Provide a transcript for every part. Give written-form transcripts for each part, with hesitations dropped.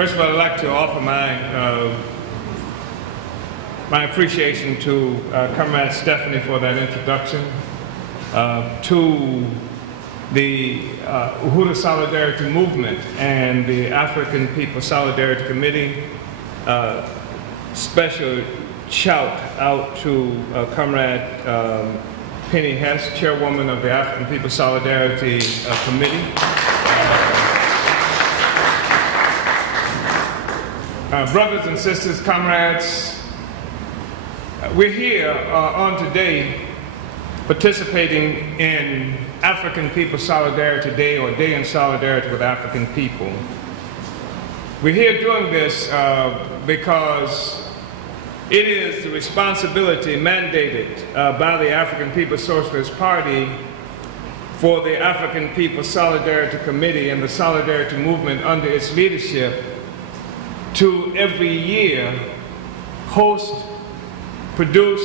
First of all, I'd like to offer my appreciation to Comrade Stephanie for that introduction, to the Uhuru Solidarity Movement and the African People Solidarity Committee. Special shout out to Comrade Penny Hess, Chairwoman of the African People Solidarity Committee. Brothers and sisters, comrades, we're here on today participating in African People Solidarity Day, or Day in Solidarity with African People. We're here doing this because it is the responsibility mandated by the African People's Socialist Party for the African People Solidarity Committee and the Solidarity Movement under its leadership to every year host, produce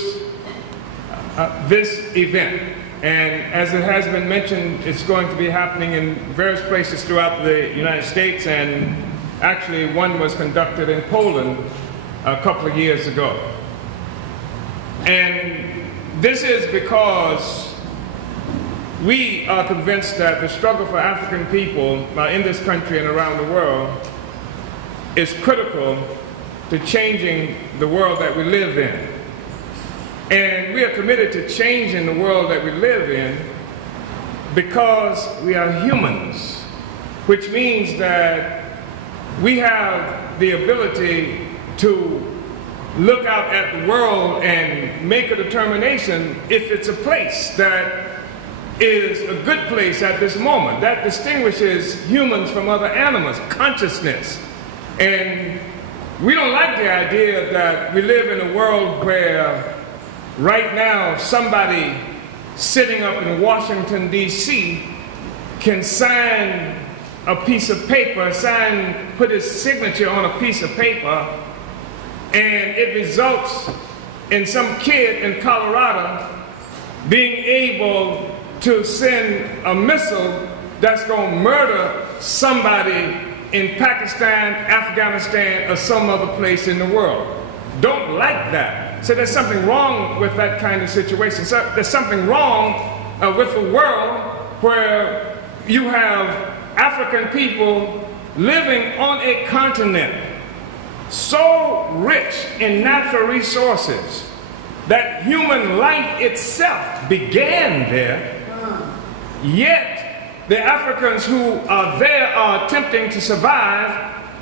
this event. And as it has been mentioned, it's going to be happening in various places throughout the United States, and actually one was conducted in Poland a couple of years ago. And this is because we are convinced that the struggle for African people in this country and around the world is critical to changing the world that we live in. And we are committed to changing the world that we live in because we are humans, which means that we have the ability to look out at the world and make a determination if it's a place that is a good place at this moment. That distinguishes humans from other animals, consciousness. And we don't like the idea that we live in a world where right now somebody sitting up in Washington, D.C. can sign a piece of paper, put his signature on a piece of paper, and it results in some kid in Colorado being able to send a missile that's going to murder somebody in Pakistan, Afghanistan, or some other place in the world. Don't like that. So there's something wrong with that kind of situation. So there's something wrong with the world where you have African people living on a continent so rich in natural resources that human life itself began there, yet the Africans who are there are attempting to survive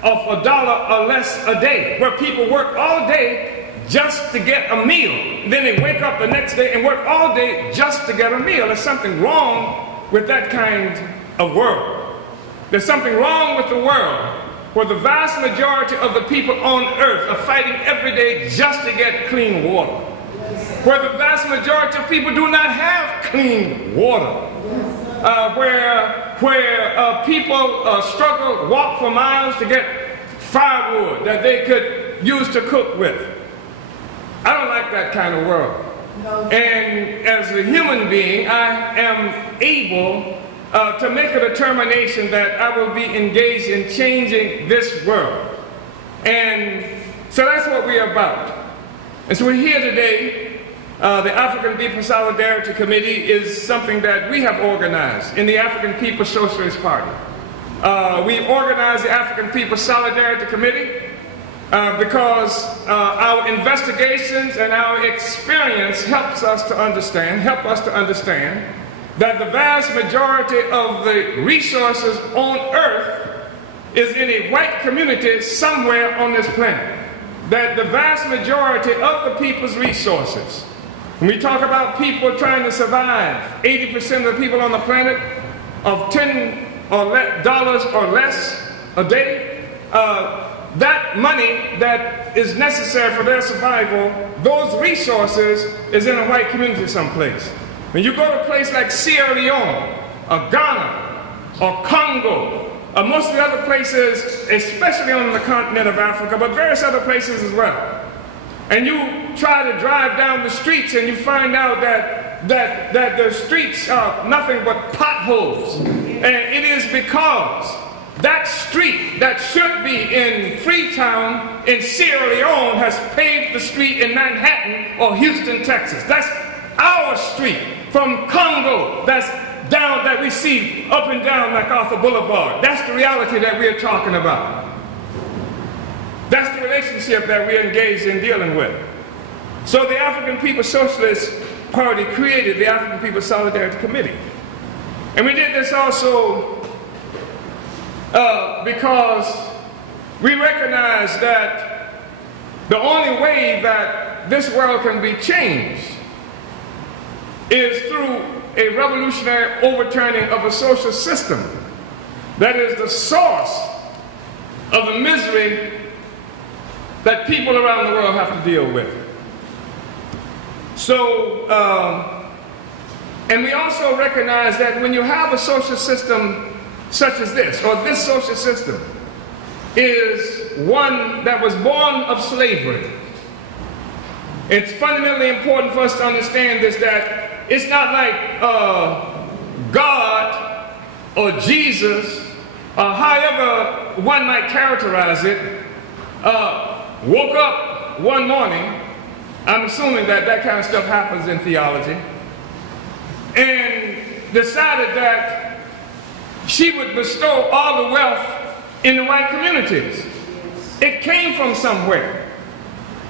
off $1 or less a day, where people work all day just to get a meal. Then they wake up the next day and work all day just to get a meal. There's something wrong with that kind of world. There's something wrong with the world where the vast majority of the people on earth are fighting every day just to get clean water. Where the vast majority of people do not have clean water. Where people struggle, walk for miles to get firewood that they could use to cook with. I don't like that kind of world. And as a human being, I am able to make a determination that I will be engaged in changing this world. And so that's what we're about. And so we're here today. The African People Solidarity Committee is something that we have organized in the African People Socialist Party. We organized the African People Solidarity Committee because our investigations and our experience help us to understand that the vast majority of the resources on earth is in a white community somewhere on this planet. That the vast majority of the people's resources, when we talk about people trying to survive, 80% of the people on the planet of $10 or less a day, that money that is necessary for their survival, those resources is in a white community someplace. When you go to a place like Sierra Leone, or Ghana, or Congo, or most of the other places, especially on the continent of Africa, but various other places as well, and you try to drive down the streets and you find out that the streets are nothing but potholes. And it is because that street, that should be in Freetown in Sierra Leone has paved the street in Manhattan or Houston, Texas. That's our street. From Congo, that's down, that we see up and down MacArthur Boulevard. That's the reality that we're talking about. That's the relationship that we're engaged in dealing with. So the African People's Socialist Party created the African People's Solidarity Committee. And we did this also because we recognize that the only way that this world can be changed is through a revolutionary overturning of a social system that is the source of the misery that people around the world have to deal with. So, and we also recognize that when you have a social system such as this, or this social system is one that was born of slavery, it's fundamentally important for us to understand this, that it's not like God or Jesus, or however one might characterize it, woke up one morning. I'm assuming that that kind of stuff happens in theology, and decided that she would bestow all the wealth in the white communities. It came from somewhere.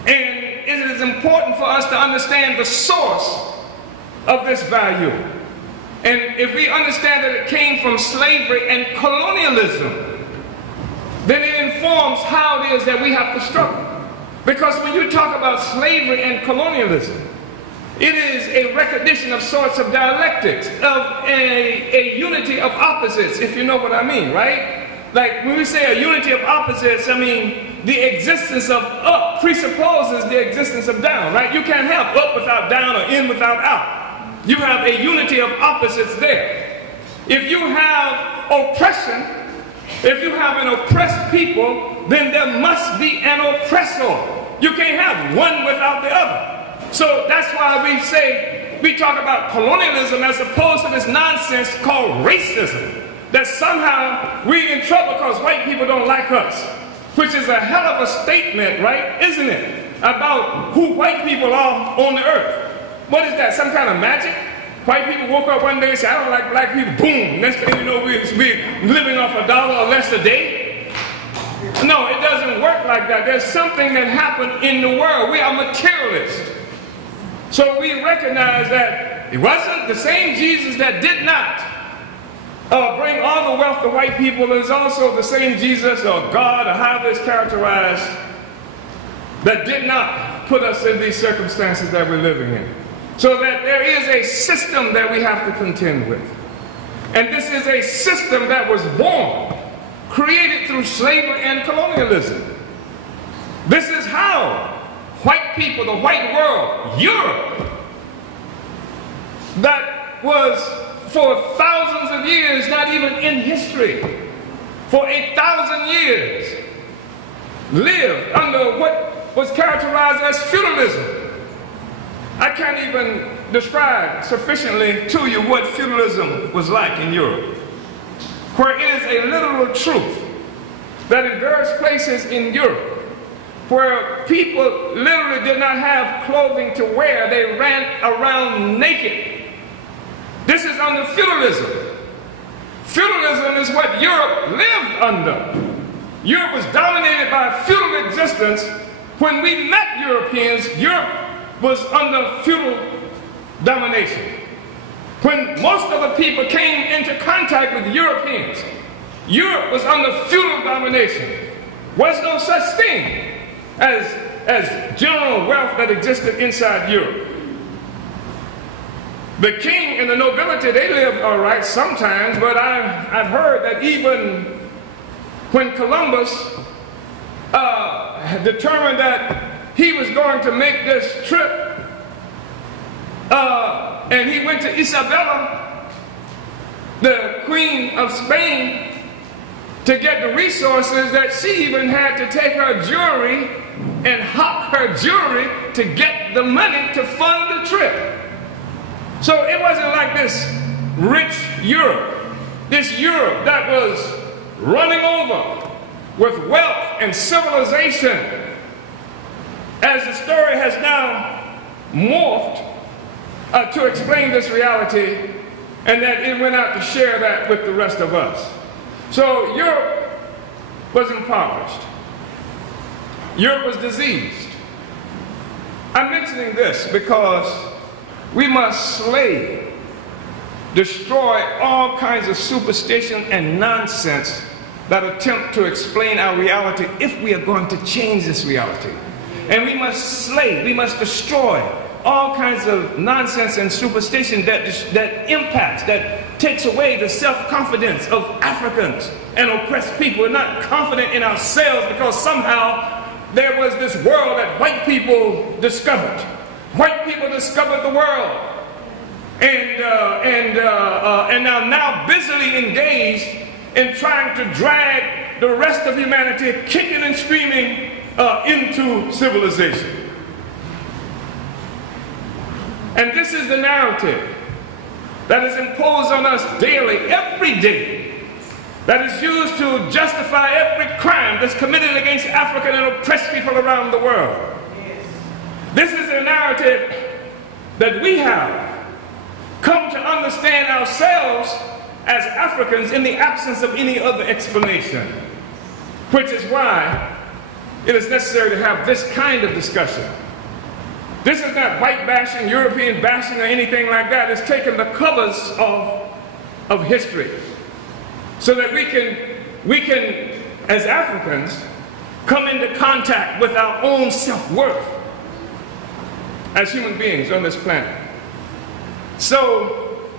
And it is important for us to understand the source of this value. And if we understand that it came from slavery and colonialism, then it informs how it is that we have to struggle. Because when you talk about slavery and colonialism, it is a recognition of sorts of dialectics, of a unity of opposites, if you know what I mean, right? Like when we say a unity of opposites, I mean the existence of up presupposes the existence of down, right? You can't have up without down or in without out. You have a unity of opposites there. If you have oppression, if you have an oppressed people, then there must be an oppressor. You can't have one without the other. So that's why we say, we talk about colonialism as opposed to this nonsense called racism. That somehow we're in trouble because white people don't like us. Which is a hell of a statement, right? Isn't it? About who white people are on the earth. What is that? Some kind of magic? White people woke up one day and said, I don't like black people. Boom. Next thing you know, we're living off $1 or less a day. No, it doesn't work like that. There's something that happened in the world. We are materialists. So we recognize that it wasn't the same Jesus that did not bring all the wealth to white people is also the same Jesus or God or however it's characterized that did not put us in these circumstances that we're living in. So that there is a system that we have to contend with. And this is a system that was born, created through slavery and colonialism. This is how white people, the white world, Europe, that was for thousands of years, not even in history, for 1,000 years, lived under what was characterized as feudalism. I can't even describe sufficiently to you what feudalism was like in Europe, where it is a literal truth that in various places in Europe, where people literally did not have clothing to wear, they ran around naked. This is under feudalism. Feudalism is what Europe lived under. Europe was dominated by feudal existence. When we met Europeans, Europe was under feudal domination. When most of the people came into contact with Europeans, Europe was under feudal domination. Was no such thing as general wealth that existed inside Europe. The king and the nobility, they lived all right sometimes, but I've heard that even when Columbus determined that he was going to make this trip, and he went to Isabella, the Queen of Spain, to get the resources, that she even had to take her jewelry and hawk her jewelry to get the money to fund the trip. So it wasn't like this rich Europe, this Europe that was running over with wealth and civilization, as the story has now morphed to explain this reality, and that it went out to share that with the rest of us. So Europe was impoverished. Europe was diseased. I'm mentioning this because we must slay, destroy all kinds of superstition and nonsense that attempt to explain our reality if we are going to change this reality. And we must slay, we must destroy all kinds of nonsense and superstition that impacts, that takes away the self-confidence of Africans and oppressed people. We're not confident in ourselves because somehow there was this world that white people discovered. White people discovered the world and are now busily engaged in trying to drag the rest of humanity kicking and screaming into civilization. And this is the narrative that is imposed on us daily, every day, that is used to justify every crime that's committed against African and oppressed people around the world. Yes. This is a narrative that we have come to understand ourselves as Africans in the absence of any other explanation, which is why it is necessary to have this kind of discussion. This is not white bashing, European bashing, or anything like that. It's taking the covers of history so that we can, as Africans, come into contact with our own self-worth as human beings on this planet. So,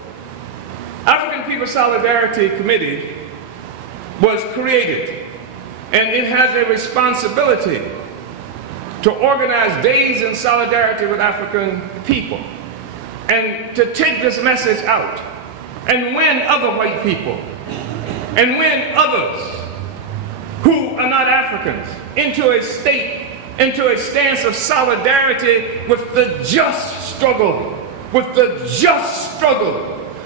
African People Solidarity Committee was created, and it has a responsibility to organize days in solidarity with African people and to take this message out and win other white people and win others who are not Africans into a stance of solidarity with the just struggle,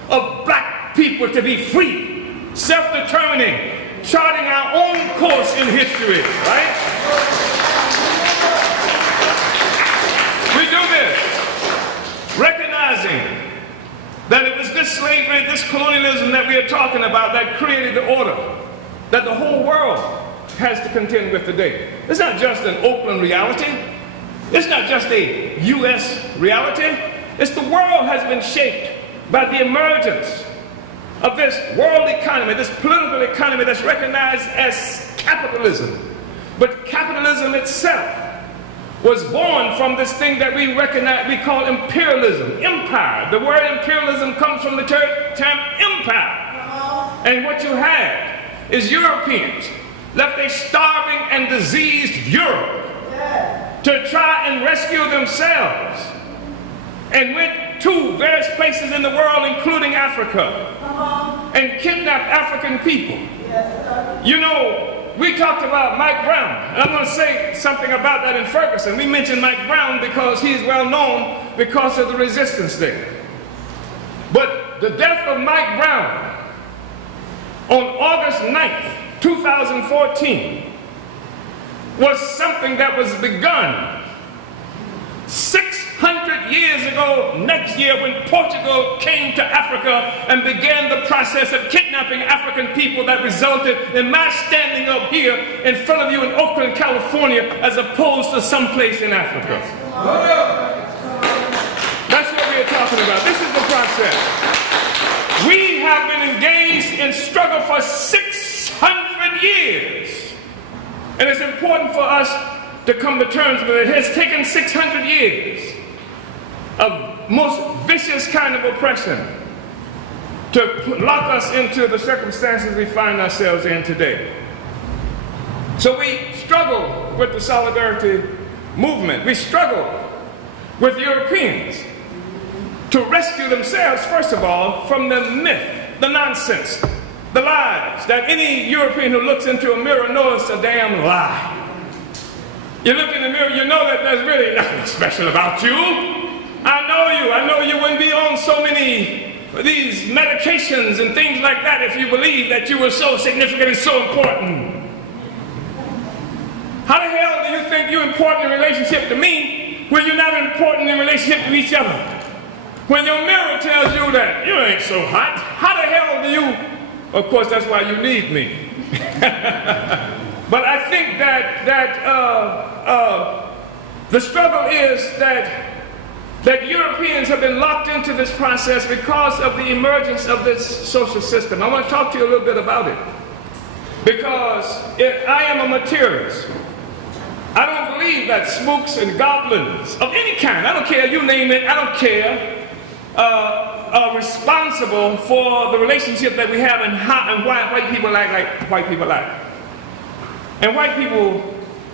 of black people to be free, self-determining, charting our own course in history, right? We do this, recognizing that it was this slavery, this colonialism that we are talking about that created the order that the whole world has to contend with today. It's not just an Oakland reality. It's not just a U.S. reality. It's the world has been shaped by the emergence of this world economy, this political economy that's recognized as capitalism. But capitalism itself was born from this thing that we recognize, we call imperialism, empire. The word imperialism comes from the term empire. And what you had is Europeans left a starving and diseased Europe to try and rescue themselves, and went to various places in the world, including Africa, and kidnapped African people. You know, we talked about Mike Brown, and I'm going to say something about that in Ferguson. We mentioned Mike Brown because he's well known because of the resistance there. But the death of Mike Brown on August 9th, 2014 was something that was begun 600 years ago next year when Portugal came to Africa and began the process of kidnapping African people that resulted in my standing up here in front of you in Oakland, California, as opposed to someplace in Africa. That's what we are talking about. This is the process. We have been engaged in struggle for 600 years. And it's important for us to come to terms with it. It has taken 600 years of most vicious kind of oppression to lock us into the circumstances we find ourselves in today. So we struggle with the solidarity movement. We struggle with Europeans to rescue themselves, first of all, from the myth, the nonsense, the lies that any European who looks into a mirror knows it's a damn lie. You look in the mirror, you know that there's really nothing special about you. I know you wouldn't be on so many of these medications and things like that if you believed that you were so significant and so important. think you're important in relationship to me when you're not important in relationship to each other? When your mirror tells you that you ain't so hot, how the hell do you? Of course, that's why you need me. But I think that the struggle is that Europeans have been locked into this process because of the emergence of this social system. I want to talk to you a little bit about it. Because I am a materialist. I don't believe that spooks and goblins of any kind, I don't care, you name it, I don't care, are responsible for the relationship that we have and why white people act like white people act. And white people,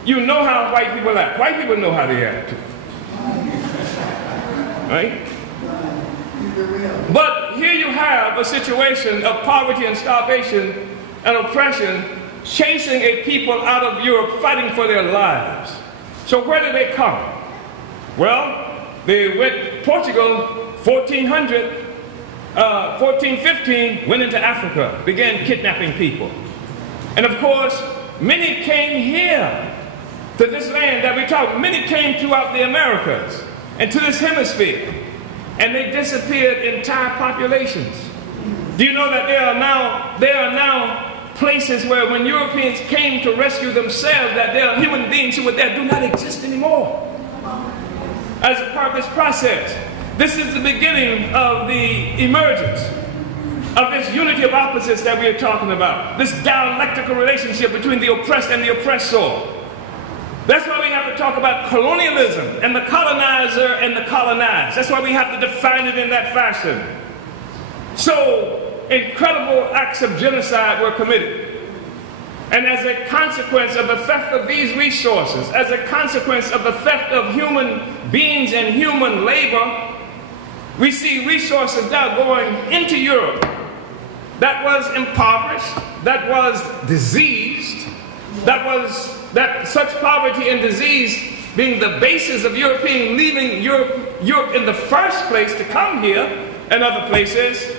you know how white people act. White people know how they act too. Right? But here you have a situation of poverty and starvation and oppression chasing a people out of Europe fighting for their lives. So where did they come? Well, they went Portugal 1415, went into Africa, began kidnapping people. And of course, many came here to this land that we talk. Many came throughout the Americas and to this hemisphere, and they disappeared entire populations. Do you know that there are now places where when Europeans came to rescue themselves, that there are human beings who were there do not exist anymore as a part of this process. This is the beginning of the emergence of this unity of opposites that we are talking about, this dialectical relationship between the oppressed and the oppressor. That's why we have to talk about colonialism and the colonizer and the colonized. That's why we have to define it in that fashion. So incredible acts of genocide were committed. And as a consequence of the theft of these resources, as a consequence of the theft of human beings and human labor, we see resources now going into Europe that was impoverished, that was diseased, that such poverty and disease being the basis of European leaving Europe in the first place to come here and other places.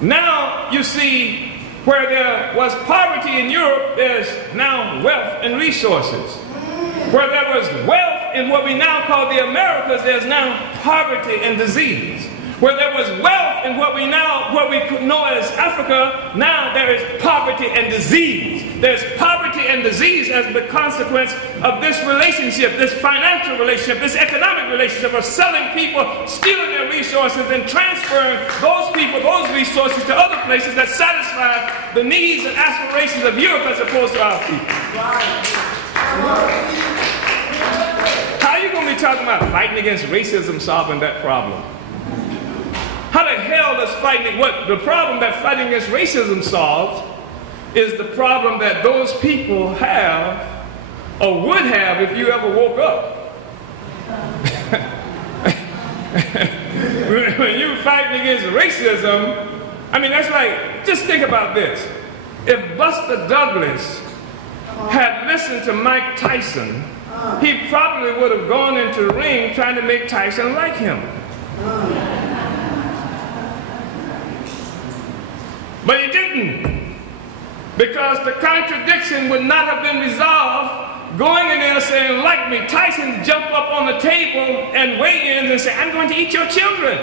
Now you see where there was poverty in Europe, there's now wealth and resources. Where there was wealth in what we now call the Americas, there's now poverty and disease. Where there was wealth in what we know as Africa, now there is poverty and disease. There's poverty and disease as the consequence of this relationship, this financial relationship, this economic relationship of selling people, stealing their resources, and transferring those people, those resources to other places that satisfy the needs and aspirations of Europe as opposed to our people. How are you going to be talking about fighting against racism solving that problem? How the hell does the problem that fighting against racism solves is the problem that those people have or would have if you ever woke up. When you're fighting against racism, I mean, that's like, just think about this. If Buster Douglas had listened to Mike Tyson, he probably would have gone into the ring trying to make Tyson like him. But he didn't, because the contradiction would not have been resolved going in there saying, like me. Tyson jump up on the table and weigh in and say, I'm going to eat your children.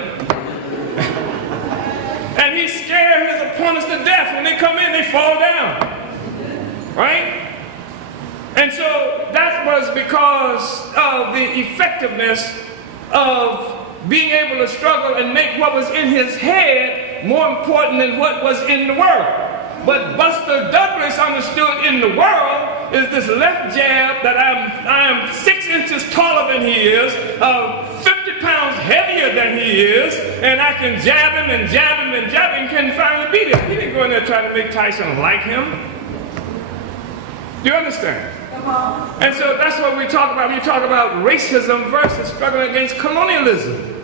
And he scared his opponents to death. When they come in, they fall down. Right? And so that was because of the effectiveness of being able to struggle and make what was in his head more important than what was in the world. But Buster Douglas understood in the world is this left jab that I am 6 inches taller than he is, 50 pounds heavier than he is, and I can jab him and jab him and jab him and can finally beat him. He didn't go in there trying to make Tyson like him. Do you understand? And so that's what we talk about. We talk about racism versus struggling against colonialism.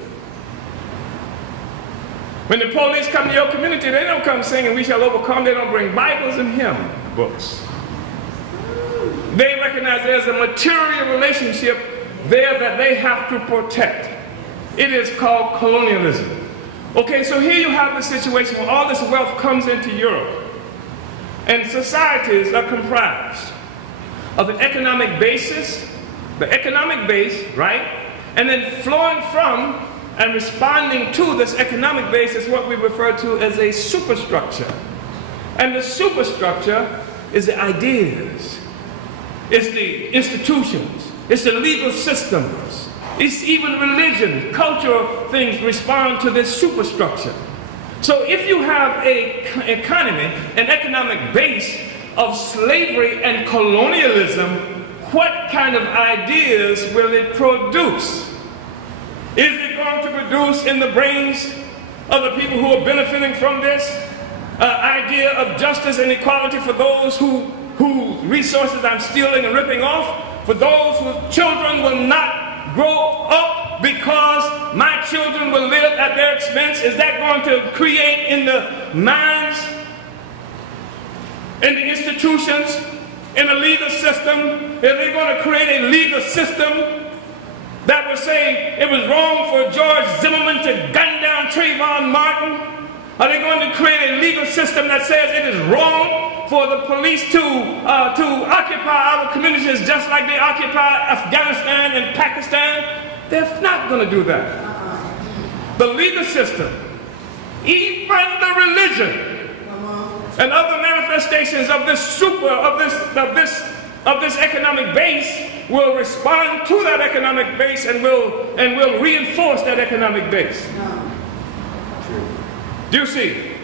When the police come to your community, they don't come singing, we shall overcome. They don't bring Bibles and hymn books. They recognize there's a material relationship there that they have to protect. It is called colonialism. Okay, so here you have the situation where all this wealth comes into Europe. And societies are comprised of an economic basis the economic base, right? And then flowing from and responding to this economic base is what we refer to as a superstructure. And the superstructure is the ideas, it's the institutions, it's the legal systems, it's even religion, cultural things respond to this superstructure. So if you have an economy, an economic base of slavery and colonialism, what kind of ideas will it produce? Is it going to produce in the brains of the people who are benefiting from this idea of justice and equality for those whose resources I'm stealing and ripping off, for those whose children will not grow up because my children will live at their expense? Is that going to create in the minds, in the institutions, in the legal system, is they going to create a legal system that will say it was wrong for George Zimmerman to gun down Trayvon Martin? Are they going to create a legal system that says it is wrong for the police to occupy our communities just like they occupy Afghanistan and Pakistan? They're not going to do that. The legal system, even the religion, and other manifestations of this economic base will respond to that economic base and will reinforce that economic base. Do you see?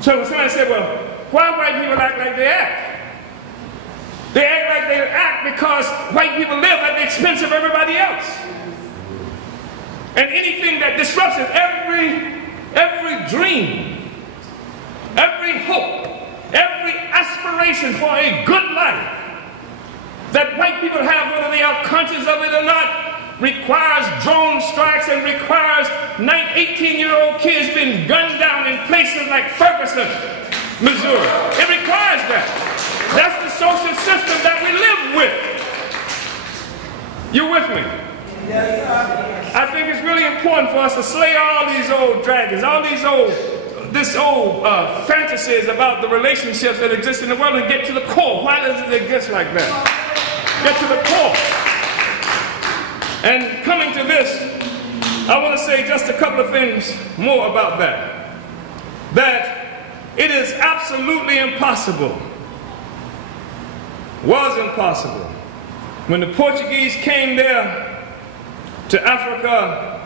So somebody said, well, why white people act like they act? They act like they act because white people live at the expense of everybody else. And anything that disrupts it, every dream, every hope, every aspiration for a good life that white people have, whether they are conscious of it or not, requires drone strikes and requires 18-year-old kids being gunned down in places like Ferguson, Missouri. It requires that. That's the social system that we live with. You with me? I think it's really important for us to slay all these old dragons, all these old fantasies about the relationships that exist in the world and get to the core. Why does it exist like that? Get to the core. And coming to this, I want to say just a couple of things more about that. That it is absolutely impossible, was impossible, when the Portuguese came there to Africa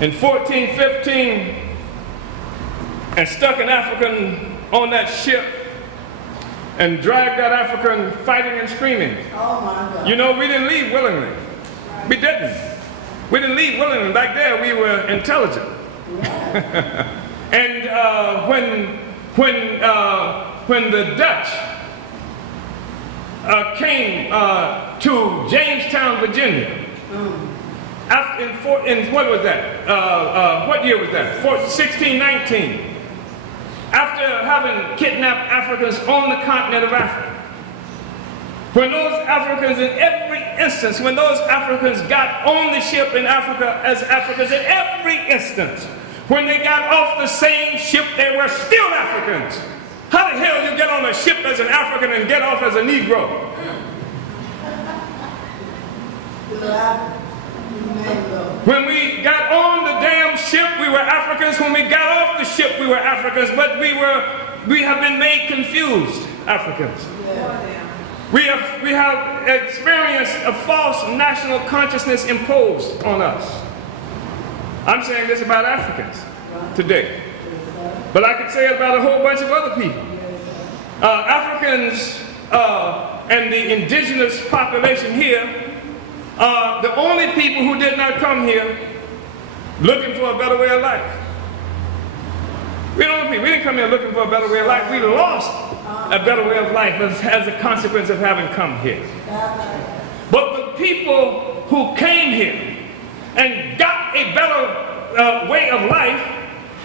in 1415 and stuck an African on that ship and dragged that African fighting and screaming. Oh my God. You know, we didn't leave willingly. We didn't. We didn't leave willingly. Back there, we were intelligent. Yeah. And when the Dutch came to Jamestown, Virginia, in what was that? What year was that? 1619. After having kidnapped Africans on the continent of Africa. When those Africans, in every instance, when those Africans got on the ship in Africa as Africans, in every instance, when they got off the same ship, they were still Africans. How the hell you get on a ship as an African and get off as a Negro? When we got on the damn ship, we were Africans. When we got off the ship, we were Africans. But we have been made confused Africans. Yeah. We have experienced a false national consciousness imposed on us. I'm saying this about Africans today. But I could say it about a whole bunch of other people. Africans and the indigenous population here are the only people who did not come here looking for a better way of life. We didn't come here looking for a better way of life. We lost a better way of life as a consequence of having come here. But the people who came here and got a better way of life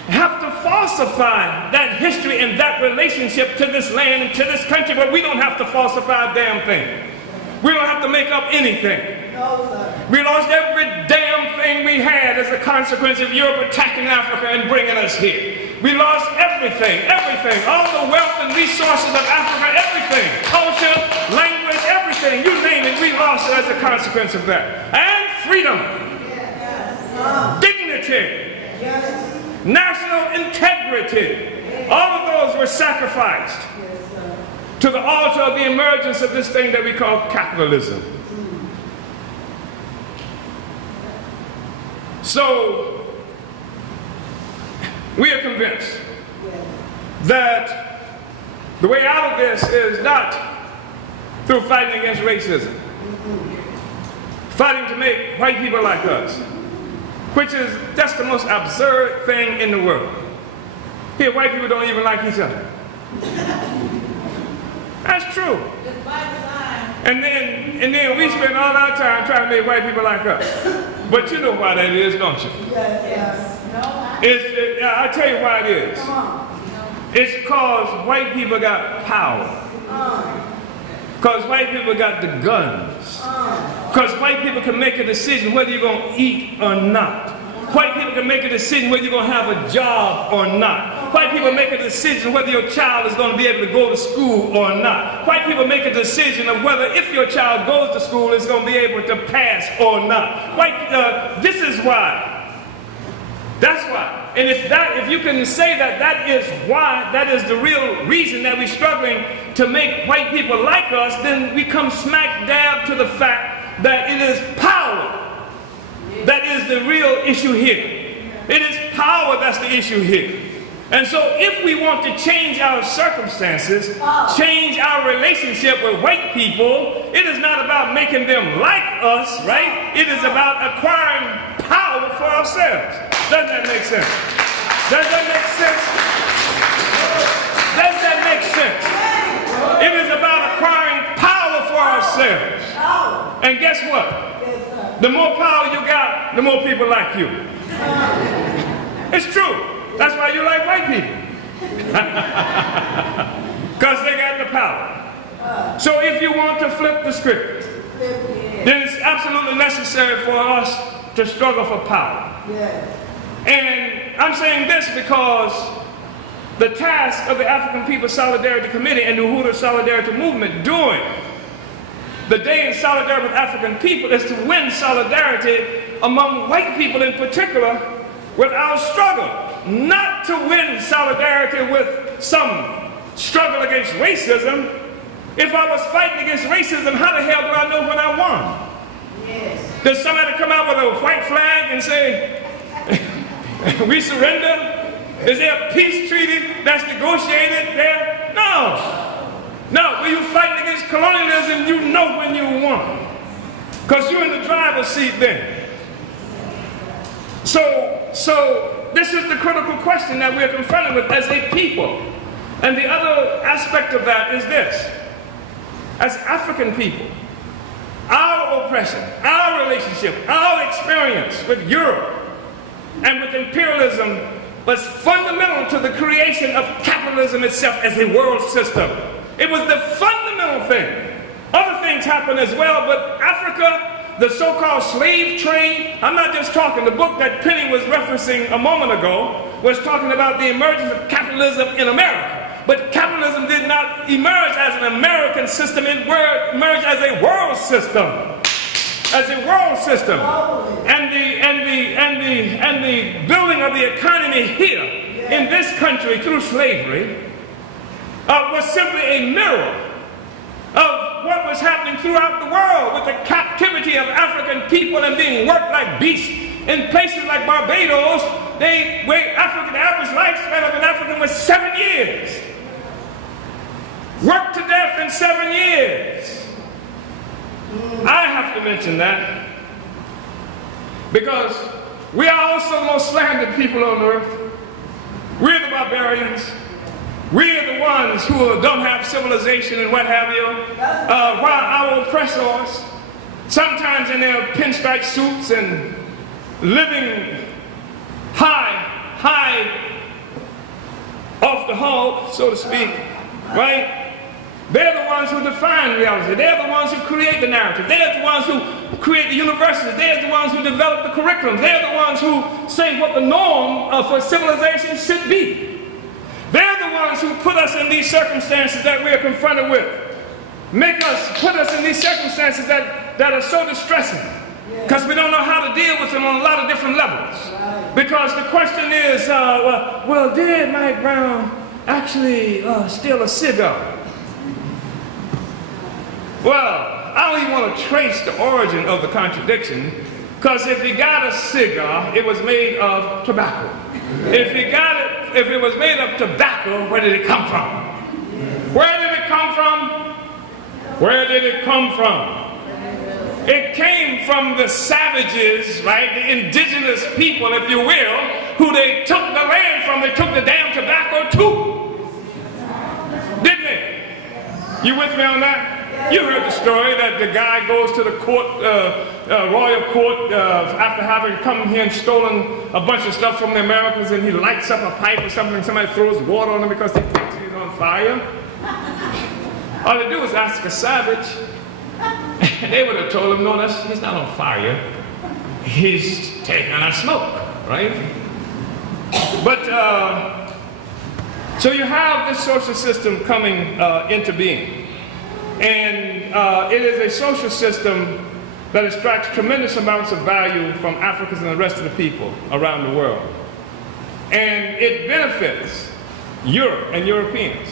have to falsify that history and that relationship to this land and to this country, but we don't have to falsify a damn thing. We don't have to make up anything. We lost every damn thing we had as a consequence of Europe attacking Africa and bringing us here. We lost everything, all the wealth and resources of Africa, everything, culture, language, everything, you name it, we lost also as a consequence of that. And freedom, dignity, national integrity, all of those were sacrificed to the altar of the emergence of this thing that we call capitalism. So, we are convinced that the way out of this is not through fighting against racism, fighting to make white people like us, which is just the most absurd thing in the world. Here, white people don't even like each other. That's true. And then we spend all our time trying to make white people like us. But you know why that is, don't you? Yes. I'll tell you why it is. It's because white people got power. Because white people got the guns. Because white people can make a decision whether you're going to eat or not. White people can make a decision whether you're going to have a job or not. White people make a decision whether your child is going to be able to go to school or not. White people make a decision of whether if your child goes to school, it's going to be able to pass or not. This is why. That's why. And if you can say that that is why, that is the real reason that we're struggling to make white people like us, then we come smack dab to the fact that it is power that is the real issue here. It is power that's the issue here. And so if we want to change our circumstances, change our relationship with white people, it is not about making them like us, right? It is about acquiring power for ourselves. Does that make sense? Does that make sense? Does that make sense? It is about acquiring power for ourselves. And guess what? The more power you got, the more people like you. It's true. That's why you like white people. Because they got the power. So if you want to flip the script, then it's absolutely necessary for us to struggle for power. And I'm saying this because the task of the African People's Solidarity Committee and the Uhuru Solidarity Movement during the day in solidarity with African people is to win solidarity among white people in particular with our struggle. Not to win solidarity with some struggle against racism. If I was fighting against racism, how the hell do I know when I won? Yes. Does somebody come out with a white flag and say, we surrender? Is there a peace treaty that's negotiated there? No. No, when you're fighting against colonialism, you know when you won. Because you're in the driver's seat then. So this is the critical question that we're confronted with as a people. And the other aspect of that is this. As African people, our oppression, our relationship, our experience with Europe and with imperialism was fundamental to the creation of capitalism itself as a world system. It was the fundamental thing. Other things happened as well, but Africa, the so-called slave trade, I'm not just talking, the book that Penny was referencing a moment ago was talking about the emergence of capitalism in America. But capitalism did not emerge as an American system, it emerged as a world system. As a world system. And the building of the economy here in this country through slavery was simply a mirror of what was happening throughout the world with the captivity of African people and being worked like beasts. In places like Barbados, the average lifespan of an African was 7 years. Worked to death in 7 years. I have to mention that because we are also the most slandered people on earth. We're the barbarians. We're the ones who don't have civilization and what have you, while our oppressors, sometimes in their pinstripe suits and living high off the hog, so to speak, right? They're the ones who define reality. They're the ones who create the narrative. They're the ones who create the universities. They're the ones who develop the curriculum. They're the ones who say what the norm for civilization should be. They're the ones who put us in these circumstances that we are confronted with. Put us in these circumstances circumstances that are so distressing, because we don't know how to deal with them on a lot of different levels. Because the question is, well, did Mike Brown actually steal a cigar? Well, I don't even want to trace the origin of the contradiction, because if he got a cigar, it was made of tobacco. If it was made of tobacco, where did it come from? Where did it come from? Where did it come from? It came from the savages, right? The indigenous people, if you will, who they took the land from. They took the damn tobacco too. Didn't they? You with me on that? You heard the story that the guy goes to the court, royal court, after having come here and stolen a bunch of stuff from the Americans, and he lights up a pipe or something, and somebody throws water on him because he thinks he's on fire. All they do is ask a savage, and they would have told him, no, he's not on fire. He's taking a smoke, right? But, so you have this social system coming into being. And it is a social system that extracts tremendous amounts of value from Africans and the rest of the people around the world. And it benefits Europe and Europeans.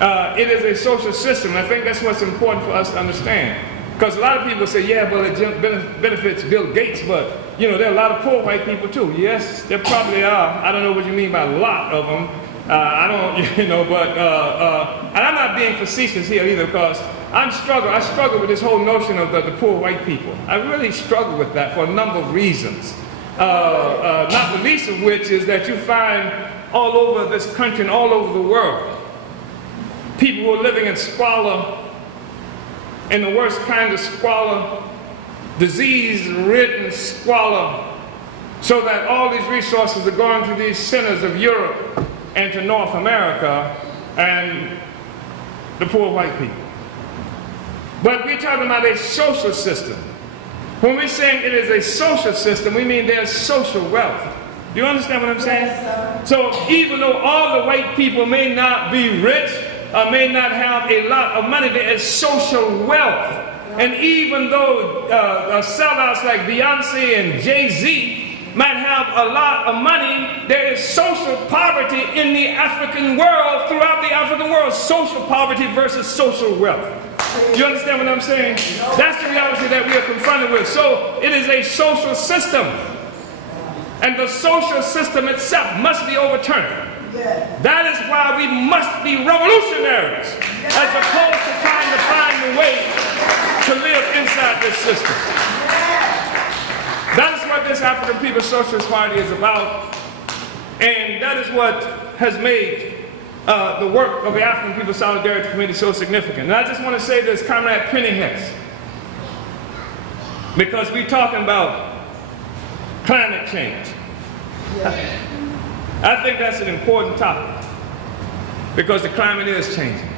It is a social system, and I think that's what's important for us to understand. Because a lot of people say, yeah, well, it benefits Bill Gates, but, you know, there are a lot of poor white people too. Yes, there probably are. I don't know what you mean by a lot of them. I don't, you know, but, and I'm not being facetious here either, because I struggle with this whole notion of the poor white people. I really struggle with that for a number of reasons. Not the least of which is that you find all over this country and all over the world, people who are living in squalor, in the worst kind of squalor, disease-ridden squalor, so that all these resources are going to these centers of Europe and to North America and the poor white people. But we're talking about a social system. When we're saying it is a social system, we mean there's social wealth. Do you understand what I'm saying? Yes, so even though all the white people may not be rich or may not have a lot of money, there is social wealth. And even though sellouts like Beyonce and Jay-Z might have a lot of money, there is social poverty in the African world, throughout the African world. Social poverty versus social wealth. You understand what I'm saying? That's the reality that we are confronted with. So it is a social system. And the social system itself must be overturned. That is why we must be revolutionaries, as opposed to trying to find a way to live inside this system. That is what this African People's Socialist Party is about, and that is what has made the work of the African People's Solidarity Committee so significant. And I just want to say this, Comrade Pennyhess, because we're talking about climate change. I think that's an important topic, because the climate is changing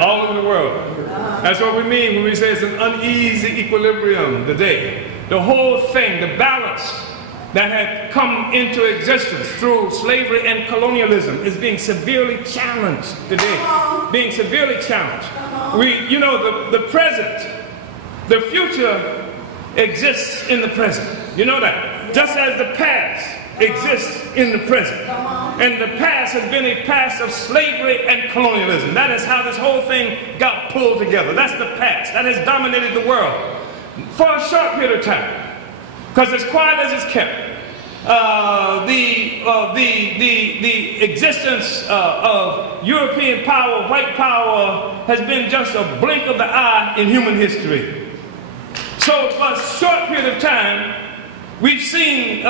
all over the world. That's what we mean when we say it's an uneasy equilibrium today. The whole thing, the balance that had come into existence through slavery and colonialism is being severely challenged today. Being severely challenged. You know, the present, the future exists in the present. You know that? Just as the past exists in the present. And the past has been a past of slavery and colonialism. That is how this whole thing got pulled together. That's the past. That has dominated the world for a short period of time. Because as quiet as it's kept, the existence of European power, white power, has been just a blink of the eye in human history. So for a short period of time, we've seen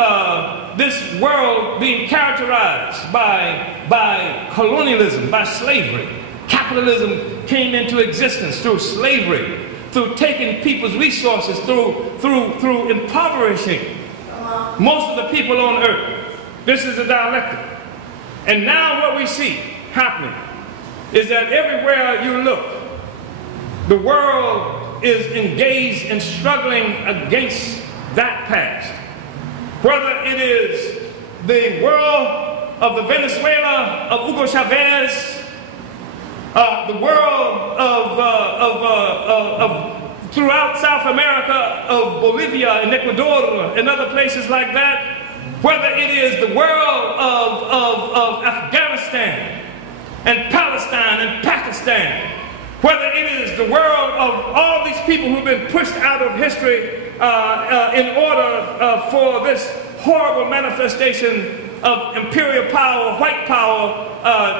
this world being characterized by colonialism, by slavery. Capitalism came into existence through slavery, through taking people's resources, through impoverishing most of the people on earth. This is a dialectic. And now what we see happening is that everywhere you look, the world is engaged in struggling against that past. Whether it is the world of the Venezuela of Hugo Chavez, the world of throughout South America, of Bolivia and Ecuador and other places like that, whether it is the world of Afghanistan and Palestine and Pakistan, whether it is the world of all these people who've been pushed out of history in order for this horrible manifestation of imperial power, white power,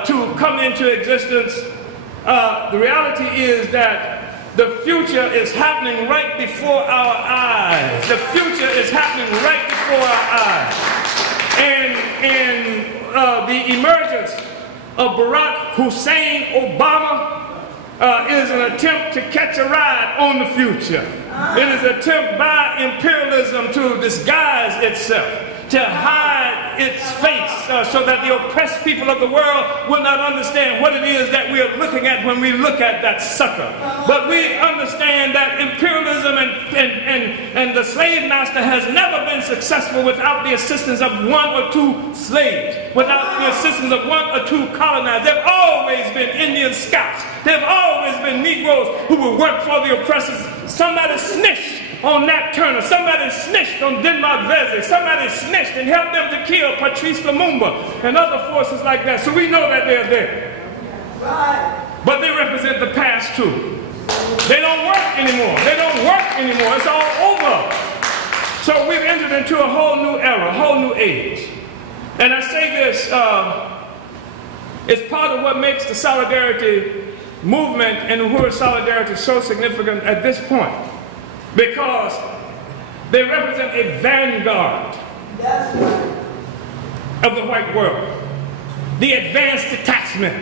to come into existence. The reality is that the future is happening right before our eyes. The future is happening right before our eyes. And the emergence of Barack Hussein Obama is an attempt to catch a ride on the future. It is an attempt by imperialism to disguise itself, to hide its face, so that the oppressed people of the world will not understand what it is that we are looking at when we look at that sucker. But we understand that imperialism and the slave master has never been successful without the assistance of one or two slaves, without the assistance of one or two colonizers. There have always been Indian scouts. There have always been Negroes who would work for the oppressors. Somebody snitched on Nat Turner. Somebody snitched on Denmark Vesey. Somebody snitched and helped them to kill Patrice Lumumba and other forces like that. So we know that they're there. But they represent the past too. They don't work anymore. They don't work anymore. It's all over. So we've entered into a whole new era, a whole new age. And I say this, it's part of what makes the solidarity movement and Uhuru solidarity so significant at this point, because they represent a vanguard of the white world, the advanced detachment.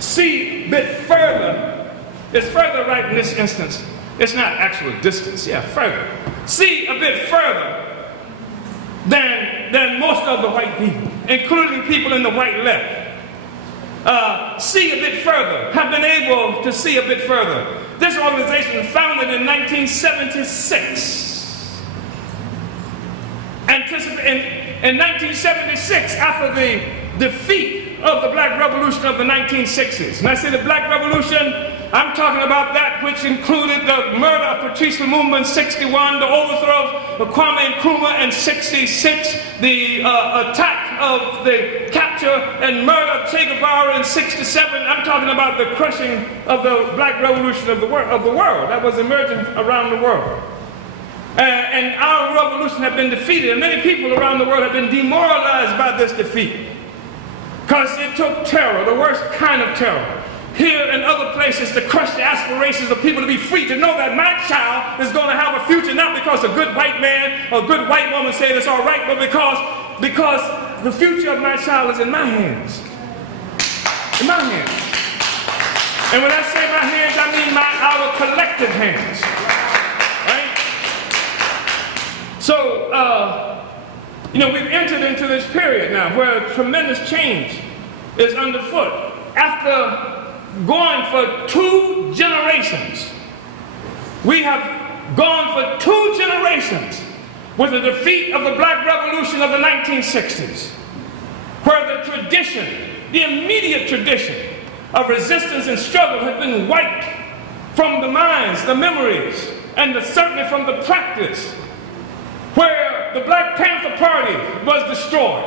See a bit further, it's further right in this instance, it's not actual distance, yeah, further. See a bit further than most of the white people, including people in the white left. See a bit further, have been able to see a bit further. This organization was founded in 1976. In 1976, after the defeat of the Black Revolution of the 1960s. And I say the Black Revolution, I'm talking about that which included the murder of Patrice Lumumba in 61, the overthrow of Kwame Nkrumah in 66, the attack of the capture and murder of Che Guevara in 67. I'm talking about the crushing of the Black Revolution of the world that was emerging around the world. And our revolution had been defeated, and many people around the world have been demoralized by this defeat. Because it took terror, the worst kind of terror, here and other places, to crush the aspirations of people to be free, to know that my child is going to have a future, not because a good white man or a good white woman said it's all right, but because the future of my child is in my hands. In my hands. And when I say my hands, I mean our collective hands. Right? So, we've entered into this period now where tremendous change is underfoot. After going for 2 generations, we have gone for 2 generations with the defeat of the Black Revolution of the 1960s, where the tradition, the immediate tradition of resistance and struggle had been wiped from the minds, the memories, and certainly from the practice, where the Black Panther Party was destroyed,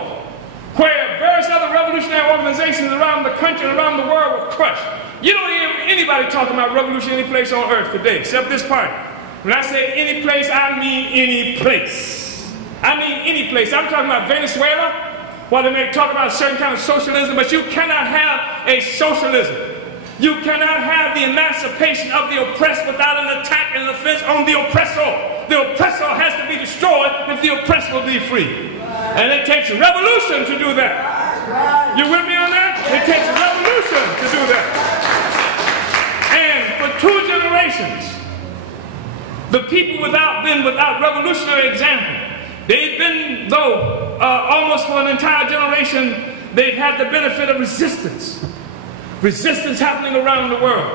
where various other revolutionary organizations around the country and around the world were crushed. You don't hear anybody talking about revolution any place on earth today, except this party. When I say any place, I mean any place. I mean any place. I'm talking about Venezuela, while they may talk about a certain kind of socialism, but you cannot have a socialism. You cannot have the emancipation of the oppressed without an attack and an offense on the oppressor. The oppressor has to be destroyed if the oppressed will be free. And it takes revolution to do that. You with me on that? It takes revolution to do that. And for 2 generations, the people been without revolutionary example. They've been, though, almost for an entire generation, they've had the benefit of resistance. Resistance happening around the world.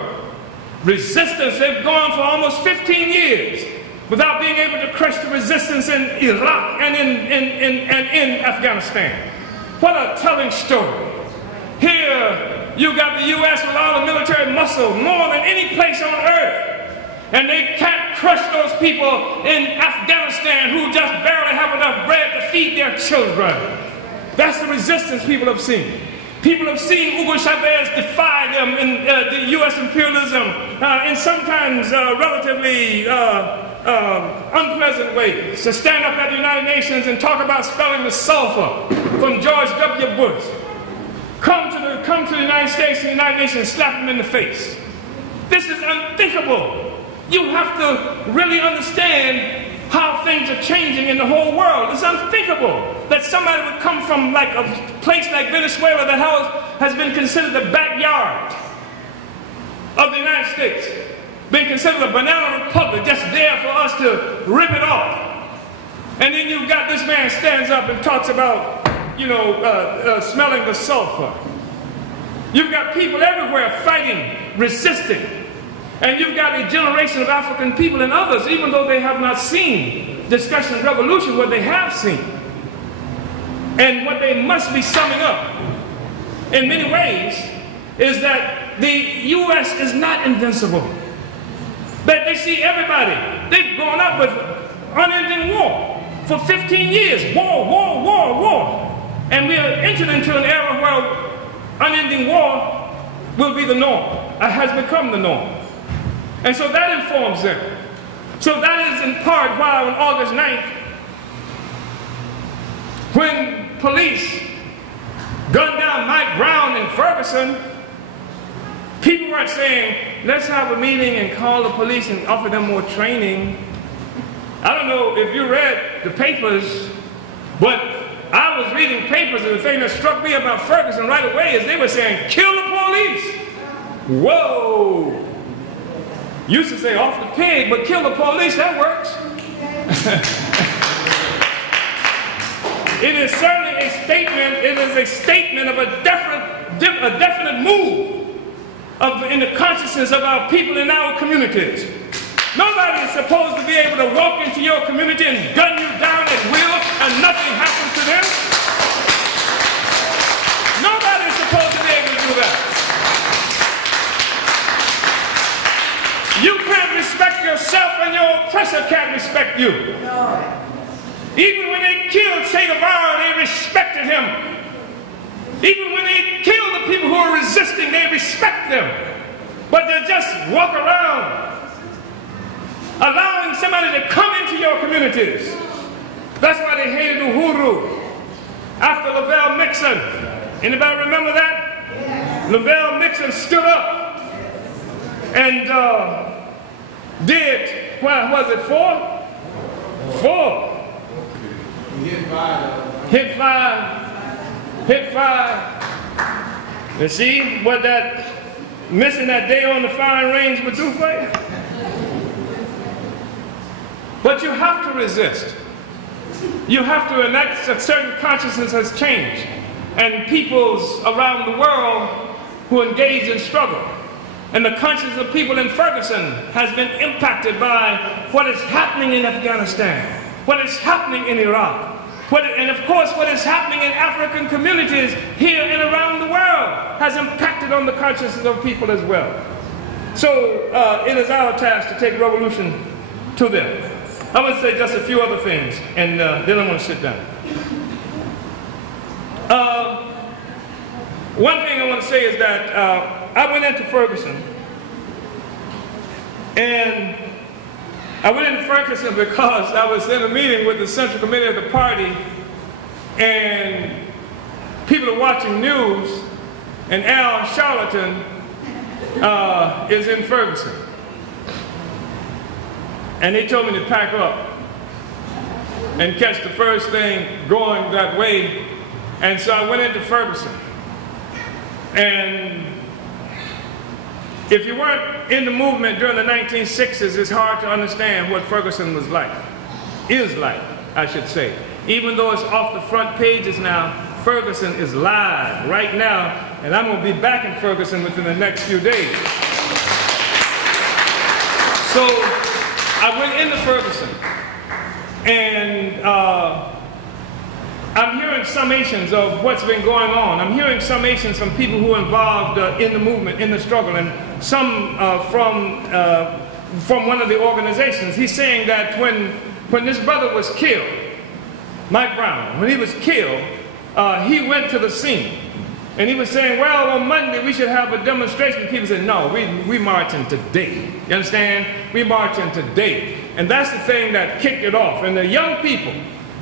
Resistance, they've gone for almost 15 years without being able to crush the resistance in Iraq and in Afghanistan. What a telling story. Here, You got the U.S. with all the military muscle, more than any place on earth. And they can't crush those people in Afghanistan who just barely have enough bread to feed their children. That's the resistance people have seen. People have seen Hugo Chavez defy them in the U.S. imperialism in sometimes relatively unpleasant ways. To stand up at the United Nations and talk about spelling the sulfur from George W. Bush. Come to the United States and the United Nations and slap them in the face. This is unthinkable. You have to really understand how things are changing in the whole world. It's unthinkable that somebody would come from like a place like Venezuela that has been considered the backyard of the United States, been considered a banana republic, just there for us to rip it off. And then you've got this man stands up and talks about, smelling the sulfur. You've got people everywhere fighting, resisting. And you've got a generation of African people and others, even though they have not seen discussion of revolution, what they have seen. And what they must be summing up in many ways is that the U.S. is not invincible. That they see everybody. They've grown up with unending war for 15 years. War, war, war, war. And we are entered into an era where unending war will be the norm, has become the norm. And so that informs them. So that is in part why on August 9th, when police gunned down Mike Brown in Ferguson, people weren't saying, let's have a meeting and call the police and offer them more training. I don't know if you read the papers, but I was reading papers, and the thing that struck me about Ferguson right away is they were saying, kill the police. Whoa. Used to say off the pig, but kill the police, that works. It is certainly a statement, it is a statement of a definite move in the consciousness of our people in our communities. Nobody is supposed to be able to walk into your community and gun you down at will and nothing happens to them. Nobody is supposed to be able to do that. You can't respect yourself and your oppressor can't respect you. Even when they killed Che Guevara, they respected him. Even when they killed the people who are resisting, they respect them. But they just walk around allowing somebody to come into your communities. That's why they hated Uhuru after Lavelle Mixon. Anybody remember that? Yes. Lavelle Mixon stood up and did, what was it, four? Hit five. You see what that missing that day on the firing range would do for you? But you have to resist. You have to, and that certain consciousness has changed. And peoples around the world who engage in struggle. And the consciousness of people in Ferguson has been impacted by what is happening in Afghanistan, what is happening in Iraq, and of course what is happening in African communities here and around the world has impacted on the consciousness of people as well. So it is our task to take revolution to them. I would say just a few other things, and then I'm going to sit down. One thing I want to say is that I went into Ferguson, and I went into Ferguson because I was in a meeting with the Central Committee of the party, and people are watching news, and Al Charlatan is in Ferguson. And they told me to pack up and catch the first thing going that way. And so I went into Ferguson. And if you weren't in the movement during the 1960s, it's hard to understand what Ferguson was like. Is like, I should say. Even though it's off the front pages now, Ferguson is live right now. And I'm going to be back in Ferguson within the next few days. So I went into Ferguson, and I'm hearing summations of what's been going on. I'm hearing summations from people who are involved in the movement, in the struggle, and some from one of the organizations. He's saying that when this brother was killed, Mike Brown, when he was killed, he went to the scene. And he was saying, well, on Monday we should have a demonstration. People said, no, we marching today. You understand? We marching today. And that's the thing that kicked it off. And the young people,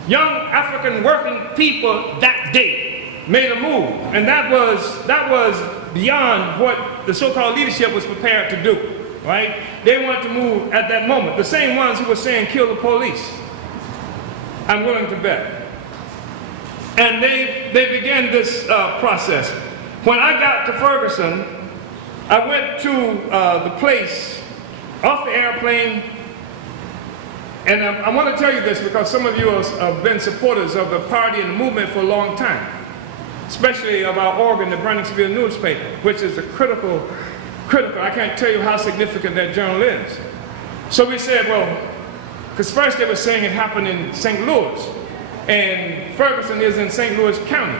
young African working people that day made a move. And that was beyond what the so-called leadership was prepared to do, right? They wanted to move at that moment. The same ones who were saying, kill the police. I'm willing to bet. And they began this process. When I got to Ferguson, I went to the place off the airplane, and I want to tell you this because some of you have been supporters of the party and the movement for a long time, especially of our organ, the Brenningsville newspaper, which is a critical, I can't tell you how significant that journal is. So we said, well, because first they were saying it happened in St. Louis. And Ferguson is in St. Louis County.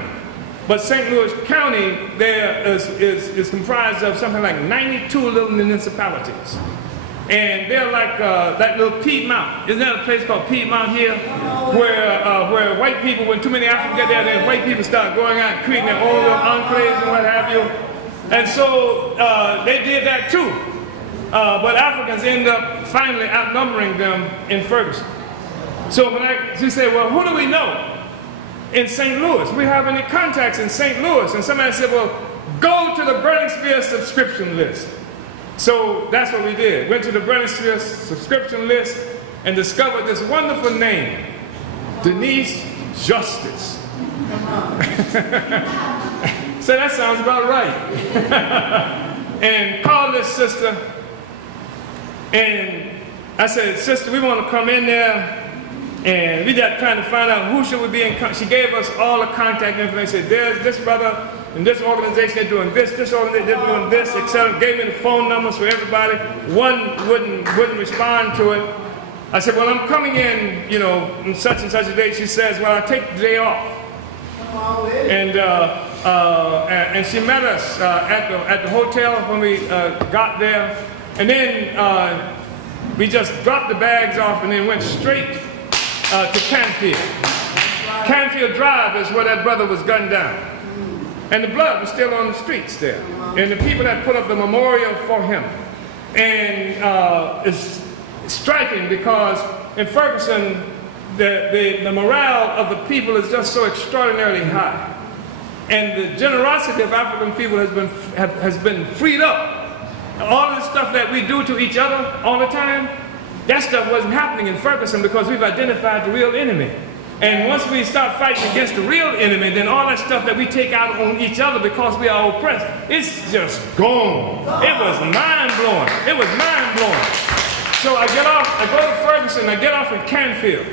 But St. Louis County there is comprised of something like 92 little municipalities. And they're like that little Piedmont. Isn't there a place called Piedmont here? Where white people, when too many Africans get there, then white people start going out and creating their own little enclaves and what have you. And so they did that too. But Africans end up finally outnumbering them in Ferguson. So she said, well, who do we know in St. Louis? We have any contacts in St. Louis? And somebody said, well, go to the Brenningsville subscription list. So that's what we did. Went to the Brenningsville subscription list and discovered this wonderful name, Denise Justice. So that sounds about right. And called this sister, and I said, sister, we want to come in there. And we got trying to find out who should we be in contact. She gave us all the contact information. Said, there's this brother and this organization, they're doing this organization, they're doing this, etc. Gave me the phone numbers for everybody. One wouldn't respond to it. I said, well, I'm coming in, you know, on such and such a day. She says, well, I'll take the day off. And she met us at the hotel when we got there. And then we just dropped the bags off and then went straight to Canfield. Canfield Drive is where that brother was gunned down. And the blood was still on the streets there. And the people that put up the memorial for him. And it's striking because in Ferguson, the morale of the people is just so extraordinarily high. And the generosity of African people has been freed up. All of the stuff that we do to each other all the time, that stuff wasn't happening in Ferguson because we've identified the real enemy. And once we start fighting against the real enemy, then all that stuff that we take out on each other because we are oppressed, it's just gone. It was mind-blowing. It was mind-blowing. So I get off, I go to Ferguson, I get off in Canfield.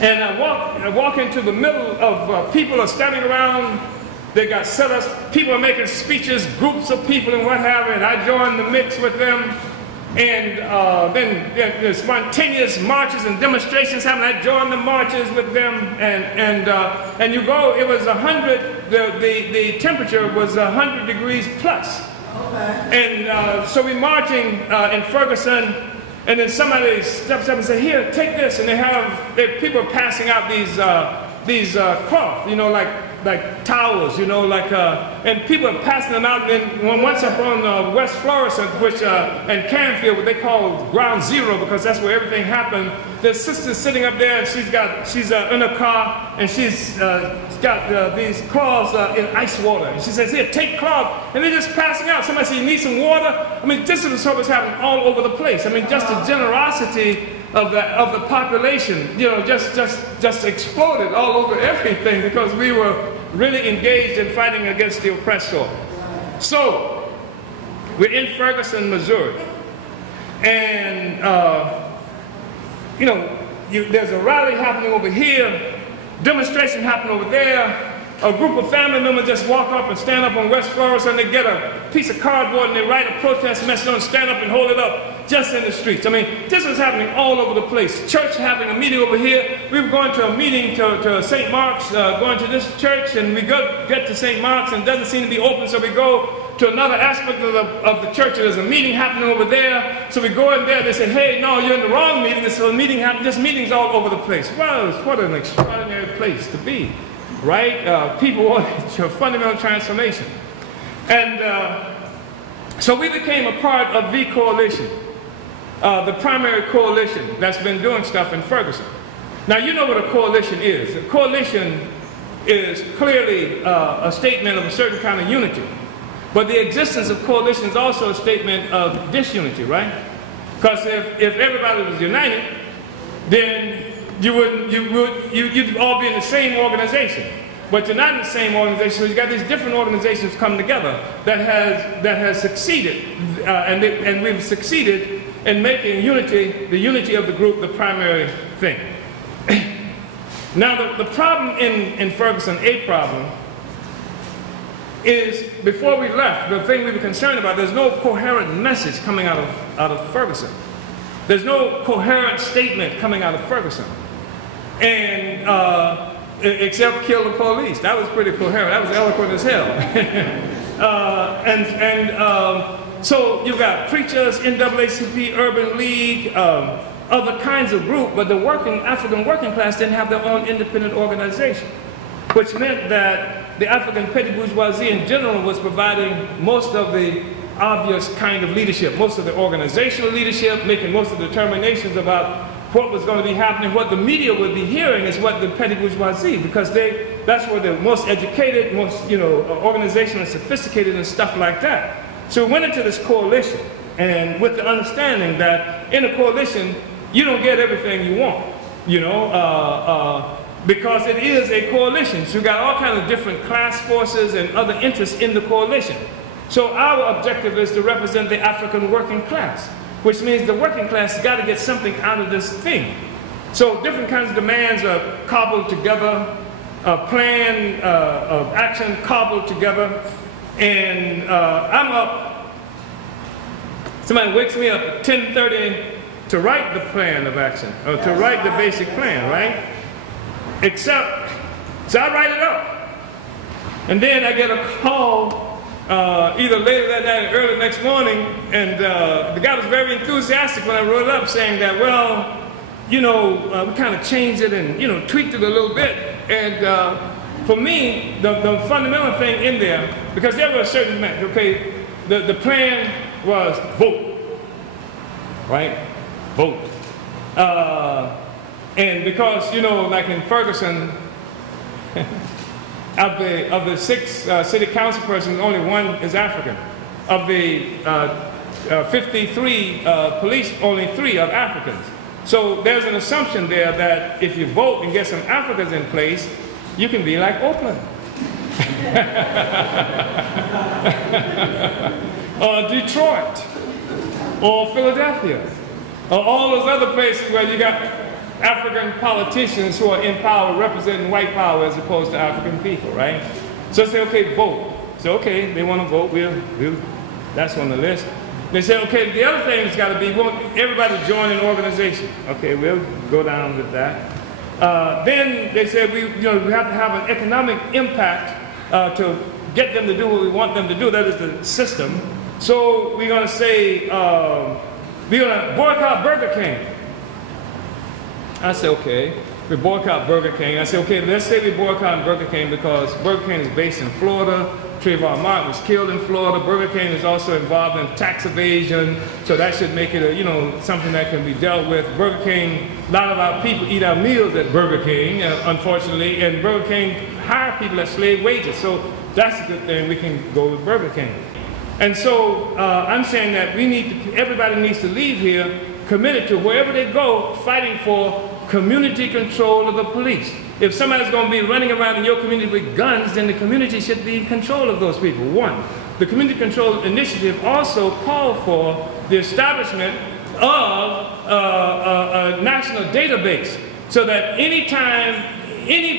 And I walk into the middle of people are standing around. They got set-ups, people are making speeches, groups of people and what have you, and I join the mix with them. And then the spontaneous marches and demonstrations happen. I joined the marches with them, and you go. It was 100. The temperature was 100 degrees plus. Okay. And so we're marching in Ferguson, and then somebody steps up and says, "Here, take this." And people are passing out these cloth, you know, like towels, you know, and people are passing them out. And then once up on West Florissant, which and Canfield, what they call ground zero, because that's where everything happened. The sister's sitting up there, and she's in a car, and she's got these cloths in ice water. And she says, "Here, take cloth," and they're just passing out. Somebody says, "You need some water?" I mean, this is what's happening all over the place. I mean, just the generosity of the population, you know, just exploded all over everything because we were really engaged in fighting against the oppressor. So we're in Ferguson, Missouri, and you know, there's a rally happening over here, demonstration happening over there. A group of family members just walk up and stand up on West Florissant, and they get a piece of cardboard and they write a protest message on, stand up and hold it up. just in the streets. I mean, this was happening all over the place. Church having a meeting over here. We were going to a meeting to St. Mark's, going to this church, and we get to St. Mark's and it doesn't seem to be open, so we go to another aspect of the church. There's a meeting happening over there. So we go in there, they say, hey, no, you're in the wrong meeting. This meeting happened, this meeting's all over the place. Well, what an extraordinary place to be, right? People want a fundamental transformation. And so we became a part of the coalition, the primary coalition that's been doing stuff in Ferguson. Now, you know what a coalition is. A coalition is clearly a statement of a certain kind of unity. But the existence of coalition is also a statement of disunity, right? Because if everybody was united, then you'd all be in the same organization. But you're not in the same organization, so you've got these different organizations come together that has succeeded, and we've succeeded in making unity, the unity of the group, the primary thing. Now, the problem in Ferguson, a problem, is before we left, the thing we were concerned about, there's no coherent message coming out of Ferguson. There's no coherent statement coming out of Ferguson. And except kill the police. That was pretty coherent. That was eloquent as hell. So you've got preachers, NAACP, Urban League, other kinds of group, but the African working class didn't have their own independent organization, which meant that the African petty bourgeoisie in general was providing most of the obvious kind of leadership, most of the organizational leadership, making most of the determinations about what was going to be happening. What the media would be hearing is what the petty bourgeoisie, because that's where they're most educated, most organizationally sophisticated and stuff like that. So we went into this coalition, and with the understanding that in a coalition, you don't get everything you want, because it is a coalition. So you got all kinds of different class forces and other interests in the coalition. So our objective is to represent the African working class, which means the working class has got to get something out of this thing. So different kinds of demands are cobbled together, a plan of action cobbled together, and I'm up, somebody wakes me up at 10:30 to write the plan of action, or to write the basic plan, right? So I write it up. And then I get a call either later that night or early next morning, and the guy was very enthusiastic when I wrote it up, saying that, well, we kind of changed it and, tweaked it a little bit. And for me, the fundamental thing in there, because there were a certain, okay, the plan was vote, right? Vote. And because, like in Ferguson, of the 6 city council persons, only 1 is African. Of the 53 police, only 3 are Africans. So there's an assumption there that if you vote and get some Africans in place, you can be like Oakland. Or Detroit. Or Philadelphia. Or all those other places where you got African politicians who are in power representing white power as opposed to African people, right? So say, okay, vote. So okay, they want to vote, that's on the list. They say, okay, the other thing that's got to be, we want everybody to join an organization. Okay, we'll go down with that. Then they said we have to have an economic impact to get them to do what we want them to do. That is the system. So we're going to say we're going to boycott Burger King. I said, okay, we boycott Burger King. I said, okay, let's say we boycott Burger King because Burger King is based in Florida. Trayvon Martin was killed in Florida. Burger King is also involved in tax evasion, so that should make it something that can be dealt with. Burger King, a lot of our people eat our meals at Burger King, unfortunately, and Burger King hire people at slave wages, so that's a good thing. We can go with Burger King. And so I'm saying that everybody needs to leave here committed to wherever they go, fighting for community control of the police. If somebody's going to be running around in your community with guns, then the community should be in control of those people. 1. The Community Control Initiative also called for the establishment of a national database so that any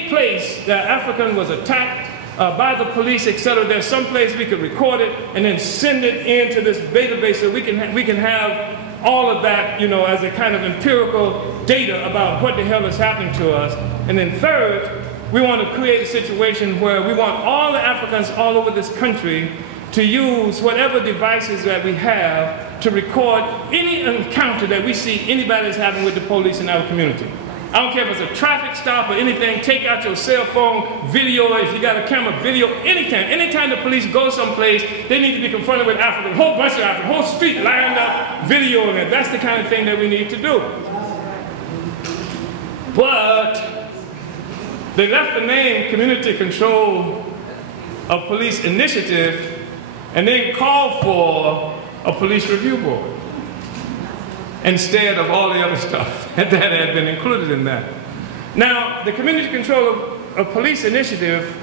place that African was attacked by the police, etc., there's some place we could record it and then send it into this database so we can have all of that, you know, as a kind of empirical data about what the hell is happening to us. And then third, we want to create a situation where we want all the Africans all over this country to use whatever devices that we have to record any encounter that we see anybody is having with the police in our community. I don't care if it's a traffic stop or anything, take out your cell phone, video, if you got a camera, video, anytime. Anytime the police go someplace, they need to be confronted with Africans, a whole bunch of Africans, whole street lined up, videoing it. That's the kind of thing that we need to do. But they left the name Community Control of Police Initiative and then called for a police review board instead of all the other stuff that had been included in that. Now, the Community Control of Police Initiative,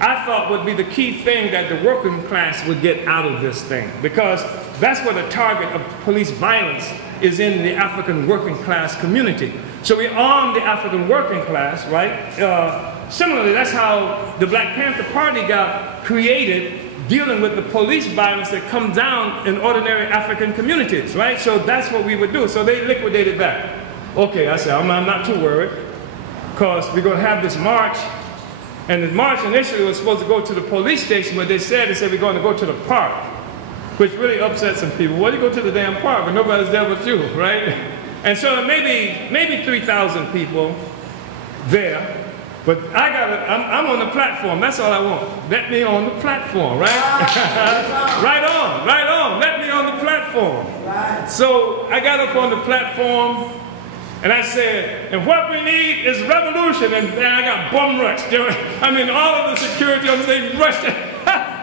I thought would be the key thing that the working class would get out of this thing, because that's where the target of police violence is, in the African working class community. So we arm the African working class, right? Similarly, that's how the Black Panther Party got created, dealing with the police violence that comes down in ordinary African communities, right? So that's what we would do. So they liquidated that. Okay, I said, I'm not too worried, because we're going to have this march. And the march initially was supposed to go to the police station, but they said we're going to go to the park, which really upset some people. Well, you go to the damn park, but nobody's there but you, right? And so maybe 3,000 people there. But I'm on the platform, that's all I want. Let me on the platform, right? Right on, let me on the platform. Right. So I got up on the platform and I said, and what we need is revolution. And I got bum rushed. I mean, all of the security on the stage rushed.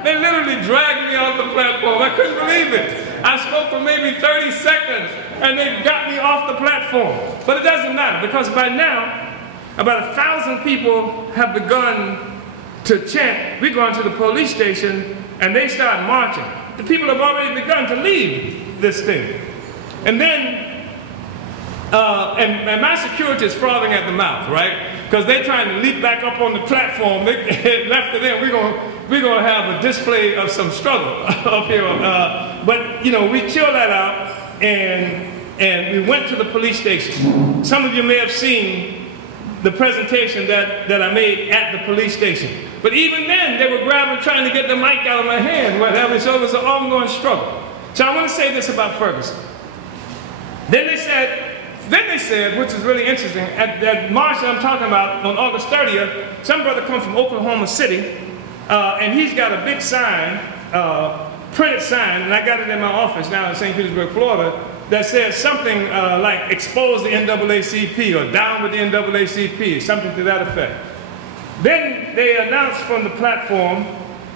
They literally dragged me off the platform. I couldn't believe it. I spoke for maybe 30 seconds and they got me off the platform. But it doesn't matter, because by now, about 1,000 people have begun to chant, we're going to the police station, and they start marching. The people have already begun to leave this thing. And then, and my security is frothing at the mouth, right? Because they're trying to leap back up on the platform. They left it in. We're going to have a display of some struggle up here. But, you know, we chilled that out, and we went to the police station. Some of you may have seen the presentation that I made at the police station. But even then, they were grabbing, trying to get the mic out of my hand, whatever, so it was an ongoing struggle. So I want to say this about Ferguson. Then they said, which is really interesting, at that march that I'm talking about on August 30th, some brother come from Oklahoma City, and he's got a big sign, printed sign, and I got it in my office now in St. Petersburg, Florida, that says something like expose the NAACP or down with the NAACP, something to that effect. Then they announced from the platform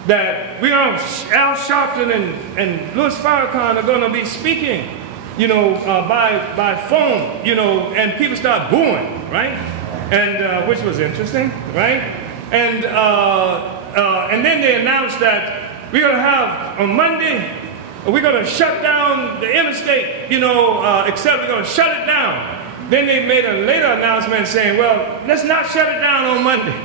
that we are Al Sharpton and Louis Farrakhan are going to be speaking, you know, by phone, you know, and people start booing, right? And which was interesting, right? And then they announced that we're going to have on Monday, we're going to shut down the interstate, you know, except we're going to shut it down. Then they made a later announcement saying, well, let's not shut it down on Monday.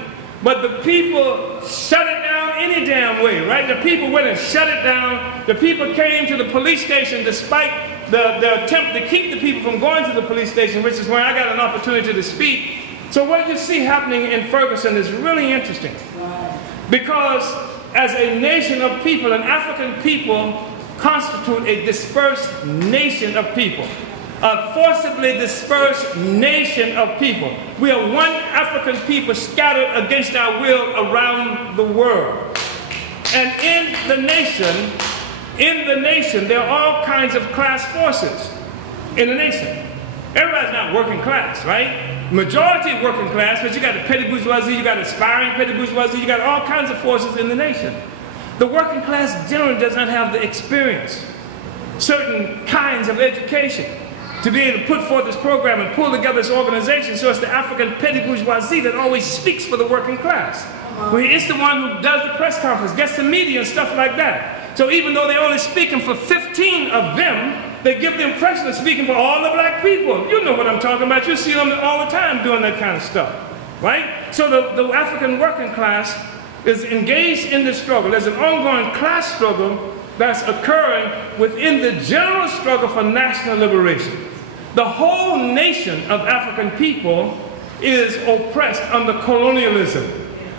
But the people shut it down any damn way, right? The people went and shut it down. The people came to the police station despite the attempt to keep the people from going to the police station, which is where I got an opportunity to speak. So what you see happening in Ferguson is really interesting. Because as a nation of people, an African people constitute a dispersed nation of people. A forcibly dispersed nation of people. We are one African people scattered against our will around the world. And in the nation, there are all kinds of class forces in the nation. Everybody's not working class, right? Majority working class, but you got the petty bourgeoisie, you got aspiring petty bourgeoisie, you got all kinds of forces in the nation. The working class generally does not have the experience, certain kinds of education, to be able to put forth this program and pull together this organization. So it's the African petty bourgeoisie that always speaks for the working class. It's the one who does the press conference, gets the media and stuff like that. So even though they're only speaking for 15 of them, they give the impression of speaking for all the black people. You know what I'm talking about. You see them all the time doing that kind of stuff, right? So the African working class is engaged in this struggle. There's an ongoing class struggle that's occurring within the general struggle for national liberation. The whole nation of African people is oppressed under colonialism.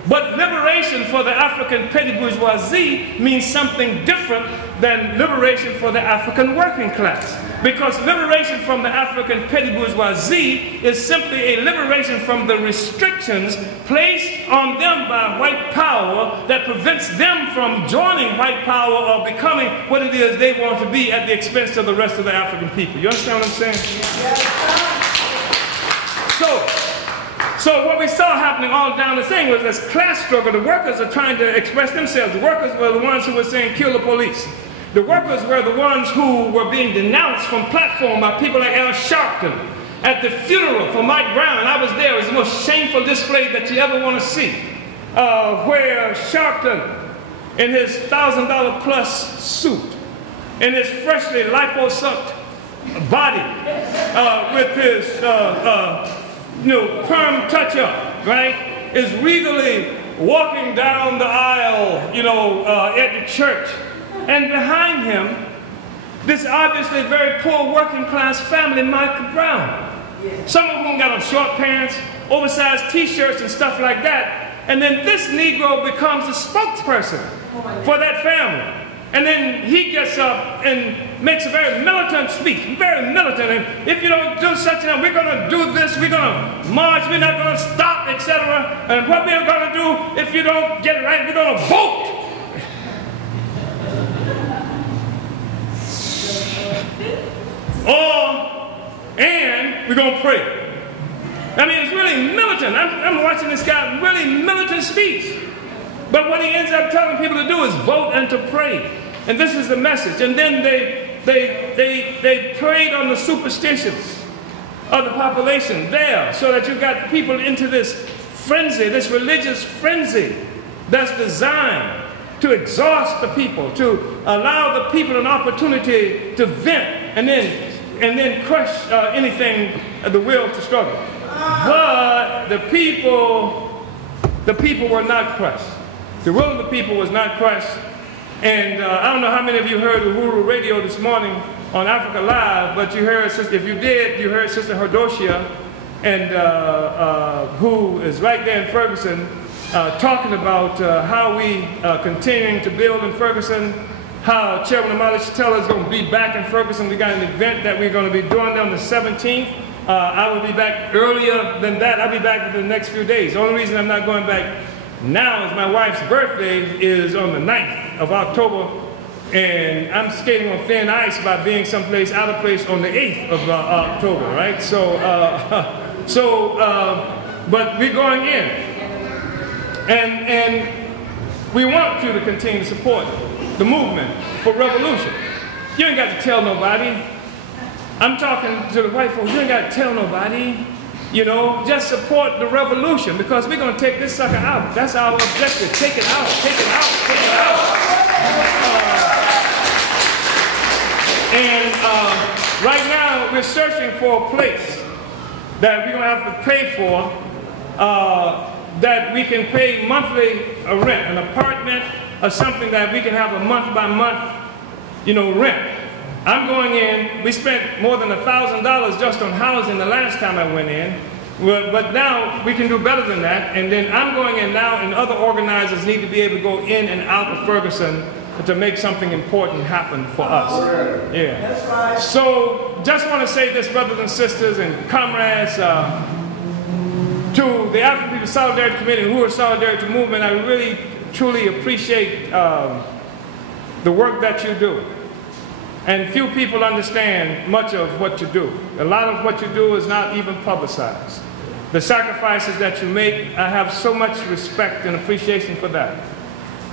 But liberation for the African petty bourgeoisie means something different than liberation for the African working class. Because liberation from the African petty bourgeoisie is simply a liberation from the restrictions placed on them by white power that prevents them from joining white power or becoming what it is they want to be at the expense of the rest of the African people. You understand what I'm saying? So what we saw happening all down the thing was this class struggle. The workers are trying to express themselves. The workers were the ones who were saying, kill the police. The workers were the ones who were being denounced from platform by people like Al Sharpton. At the funeral for Mike Brown, I was there. It was the most shameful display that you ever want to see. Where Sharpton, in his $1,000 plus suit, in his freshly liposucked body, with his perm touch-up, right, is regally walking down the aisle, at the church. And behind him, this obviously very poor working class family, Mike Brown. Some of whom got on short pants, oversized t-shirts and stuff like that. And then this Negro becomes a spokesperson for that family. And then he gets up and makes a very militant speech, very militant. And if you don't do such and we're going to do this, we're going to march, we're not going to stop, etc. And what we're going to do, if you don't get it right, we're going to vote. And we're going to pray. I mean, it's really militant. I'm watching this guy really militant speech. But what he ends up telling people to do is vote and to pray. And this is the message. And then they preyed on the superstitions of the population there, so that you got people into this frenzy, this religious frenzy that's designed to exhaust the people, to allow the people an opportunity to vent and then crush anything, the will to struggle. But the people were not crushed. The will of the people was not crushed. And I don't know how many of you heard Uhuru Radio this morning on Africa Live, but you heard, if you did, you heard Sister Hodoshia, and who is right there in Ferguson, talking about how we continuing to build in Ferguson, how Chairman Omali Yeshitela is going to be back in Ferguson. We got an event that we're going to be doing on the 17th. I will be back earlier than that. I'll be back within the next few days. The only reason I'm not going back now is my wife's birthday is on the 9th of October, and I'm skating on thin ice by being someplace out of place on the 8th of October, right? But we're going in. And we want you to continue to support the movement for revolution. You ain't got to tell nobody. I'm talking to the white folks. You ain't got to tell nobody. Just support the revolution, because we're going to take this sucker out. That's our objective. Take it out, take it out, take it out. Right now, we're searching for a place that we're going to have to pay for, that we can pay monthly rent, an apartment or something that we can have a month by month, rent. I'm going in, we spent more than $1,000 just on housing the last time I went in, but now we can do better than that. And then I'm going in now, and other organizers need to be able to go in and out of Ferguson to make something important happen for us. Yeah. That's right. So just want to say this, brothers and sisters and comrades, to the African People's Solidarity Committee and Uhuru Solidarity Movement, I really, truly appreciate the work that you do. And few people understand much of what you do. A lot of what you do is not even publicized. The sacrifices that you make, I have so much respect and appreciation for that.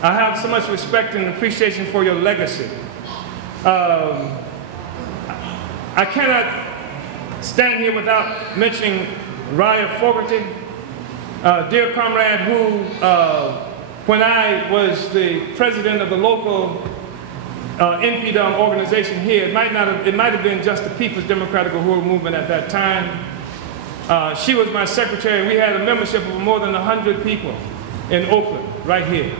I have so much respect and appreciation for your legacy. I cannot stand here without mentioning Raya Fogarty, dear comrade who, when I was the president of the local NPDOM organization here, it might have been just the People's Democratic Uhuru Movement at that time. She was my secretary, and we had a membership of more than 100 people in Oakland, right here.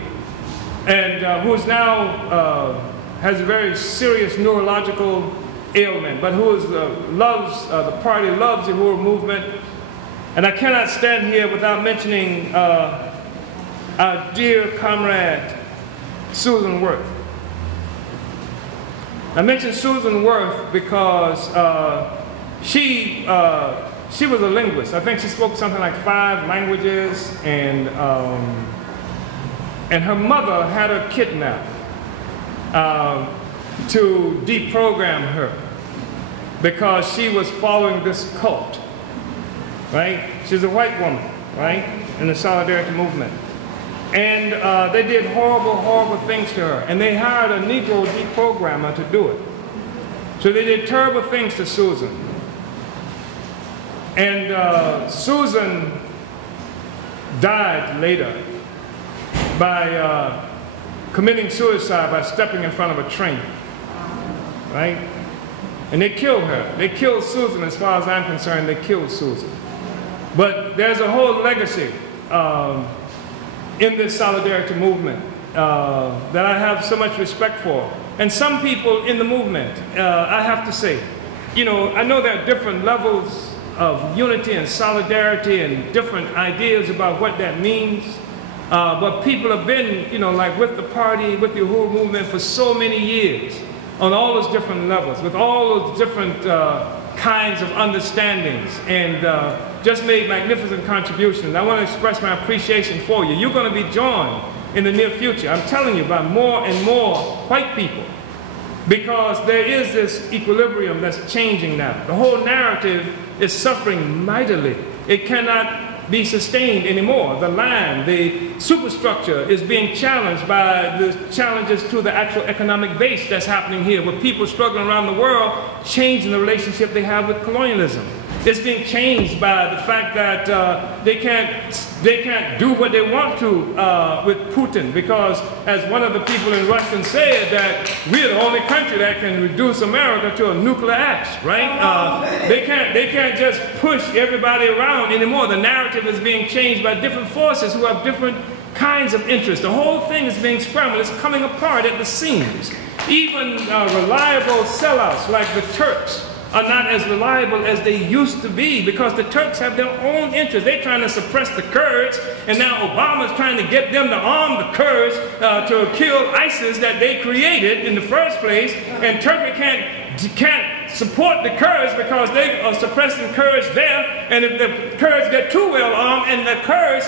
And who's now has a very serious neurological ailment, but who is, loves, the party loves the Uhuru Movement. And I cannot stand here without mentioning our dear comrade, Susan Worth. I mentioned Susan Worth because she was a linguist. I think she spoke something like 5 languages, and her mother had her kidnapped to deprogram her because she was following this cult, right? She's a white woman, right, in the Solidarity Movement. And they did horrible, horrible things to her. And they hired a Negro deprogrammer to do it. So they did terrible things to Susan. And Susan died later by committing suicide by stepping in front of a train, right? And they killed her. They killed Susan. As far as I'm concerned, they killed Susan. But there's a whole legacy in this Solidarity Movement that I have so much respect for. And some people in the movement, I have to say, you know, I know there are different levels of unity and solidarity and different ideas about what that means. But people have been, you know, like with the party, with the Uhuru Movement for so many years on all those different levels, with all those different kinds of understandings, and just made magnificent contributions. I want to express my appreciation for you. You're going to be joined in the near future, I'm telling you, by more and more white people, because there is this equilibrium that's changing now. The whole narrative is suffering mightily. It cannot be sustained anymore. The land, the superstructure is being challenged by the challenges to the actual economic base that's happening here, with people struggling around the world, changing the relationship they have with colonialism. It's being changed by the fact that they can't do what they want to with Putin, because as one of the people in Russia said, that we're the only country that can reduce America to a nuclear axe, right? They can't just push everybody around anymore. The narrative is being changed by different forces who have different kinds of interests. The whole thing is being scrambled. It's coming apart at the seams. Even reliable sellouts like the Turks are not as reliable as they used to be, because the Turks have their own interests. They're trying to suppress the Kurds, and now Obama's trying to get them to arm the Kurds to kill ISIS that they created in the first place. And Turkey can't support the Kurds because they are suppressing Kurds there. And if the Kurds get too well armed, and the Kurdish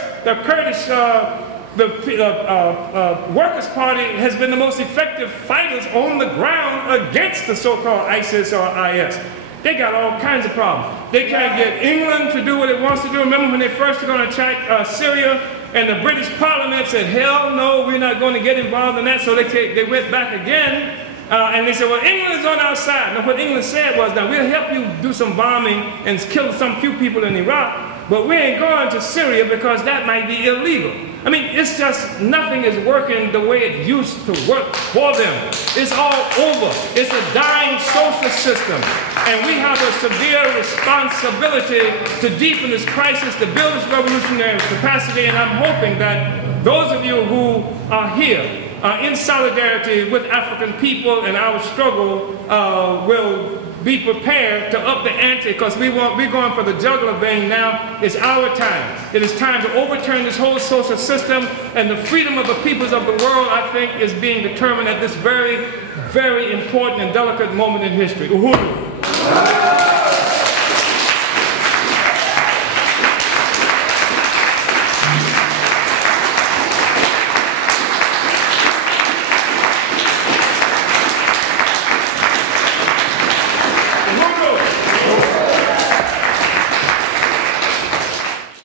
Workers' Party has been the most effective fighters on the ground against the so-called ISIS or IS. They got all kinds of problems. They can't get England to do what it wants to do. Remember when they first were going to attack Syria, and the British Parliament said, hell no, we're not going to get involved in that. So they went back again, and they said, well, England is on our side. Now what England said was, now we'll help you do some bombing and kill some few people in Iraq, but we ain't going to Syria because that might be illegal. I mean, it's just nothing is working the way it used to work for them. It's all over. It's a dying social system. And we have a severe responsibility to deepen this crisis, to build this revolutionary capacity. And I'm hoping that those of you who are here in solidarity with African people and our struggle will be prepared to up the ante, because we're going for the jugular vein now. It's our time. It is time to overturn this whole social system, and the freedom of the peoples of the world, I think, is being determined at this very, very important and delicate moment in history. Uhuru.